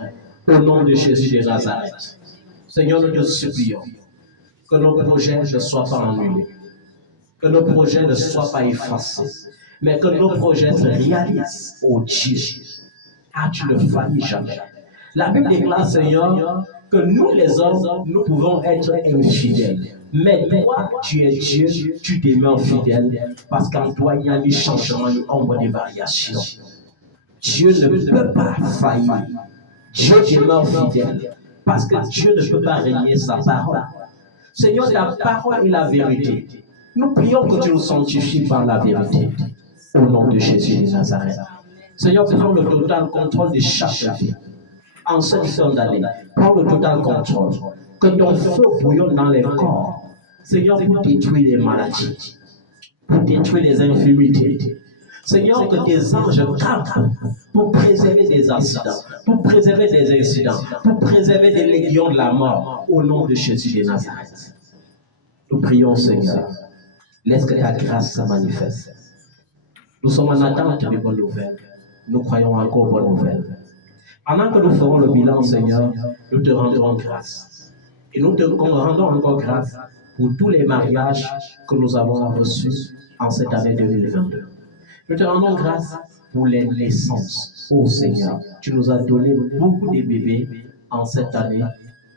Au nom de Jésus de Nazareth. Seigneur, nous te supplions que nos projets ne soient pas annulés, que nos projets ne soient pas effacés, mais que nos projets se réalisent, ô Dieu. Ah, tu ne faillis jamais. La Bible déclare, Seigneur, que nous les hommes, nous pouvons être infidèles. Mais toi, tu es Dieu, tu demeures fidèle, parce qu'en toi, il y a un changement, une ombre de variation. Dieu ne peut pas faillir. Dieu demeure fidèle, parce que Dieu ne peut pas régner sa parole. Seigneur, ta parole est la vérité. Nous prions que tu nous sanctifies par la vérité. Au nom de Jésus de Nazareth. Seigneur, prends le total contrôle de chaque vie. En cette fin d'année, prends le total contrôle. Que ton feu bouillonne dans les corps. Seigneur, pour détruire les maladies, pour détruire les infirmités. Seigneur, que tes anges campent pour préserver des accidents, pour préserver des incidents, pour préserver des légions de la mort. Au nom de Jésus de Nazareth. Nous prions, Seigneur. Laisse que ta grâce se manifeste. Nous sommes en attente de bonnes nouvelles. Nous croyons encore aux bonnes nouvelles. Pendant que nous ferons le bilan, Seigneur, nous te rendrons grâce. Et nous te rendons encore grâce pour tous les mariages que nous avons reçus en cette année 2022. Nous te rendons grâce pour les naissances. Oh Seigneur, tu nous as donné beaucoup de bébés en cette année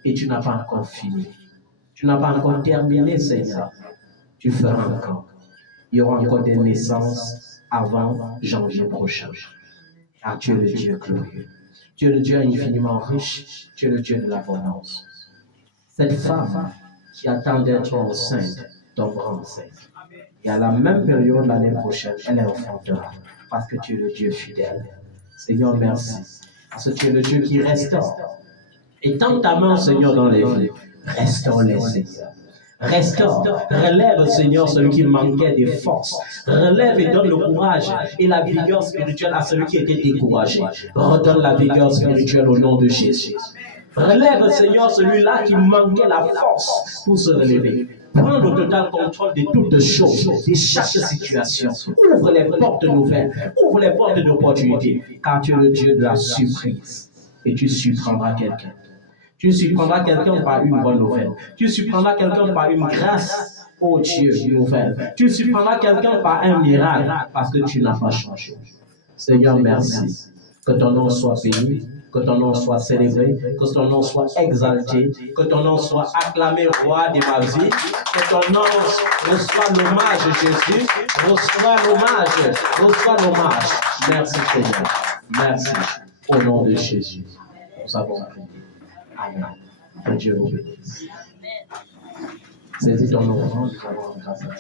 et tu n'as pas encore fini. Tu n'as pas encore terminé, Seigneur. Tu feras encore. Il y aura encore des naissances avant janvier prochain. Car tu es le Dieu glorieux. Tu es le Dieu infiniment riche. Tu es le Dieu de l'abondance. Cette femme qui attend d'être enceinte tombera enceinte. Et à la même période l'année prochaine, elle enfantera. Parce que tu es le Dieu fidèle. Seigneur, merci. Parce que tu es le Dieu qui restaure. Et tends ta main, Seigneur, dans les vies. Restaure-les, Seigneur. Restaure, relève, Seigneur, celui qui manquait de force. Relève et donne le courage et la vigueur spirituelle à celui qui était découragé. Redonne la vigueur spirituelle au nom de Jésus. Relève, Seigneur, celui-là qui manquait la force pour se relever. Prends le total contrôle de toutes choses, de chaque situation. Ouvre les portes nouvelles, ouvre les portes d'opportunité, car tu es le Dieu de la surprise. Et tu surprendras quelqu'un. Tu surprendras quelqu'un par une bonne nouvelle. Tu surprendras quelqu'un par une grâce, oh Dieu, nouvelle. Tu surprendras quelqu'un par un miracle, parce que tu n'as pas changé. Seigneur, merci. Que ton nom soit béni, que ton nom soit célébré, que ton nom soit exalté, que ton nom soit acclamé, roi de ma vie, que ton nom reçoive l'hommage, Jésus, reçois l'hommage. Merci, Seigneur. Merci. Au nom de Jésus, nous avons prié. Amen. Que Dieu vous bénisse. C'est ton nom, nous avons grâce à Dieu.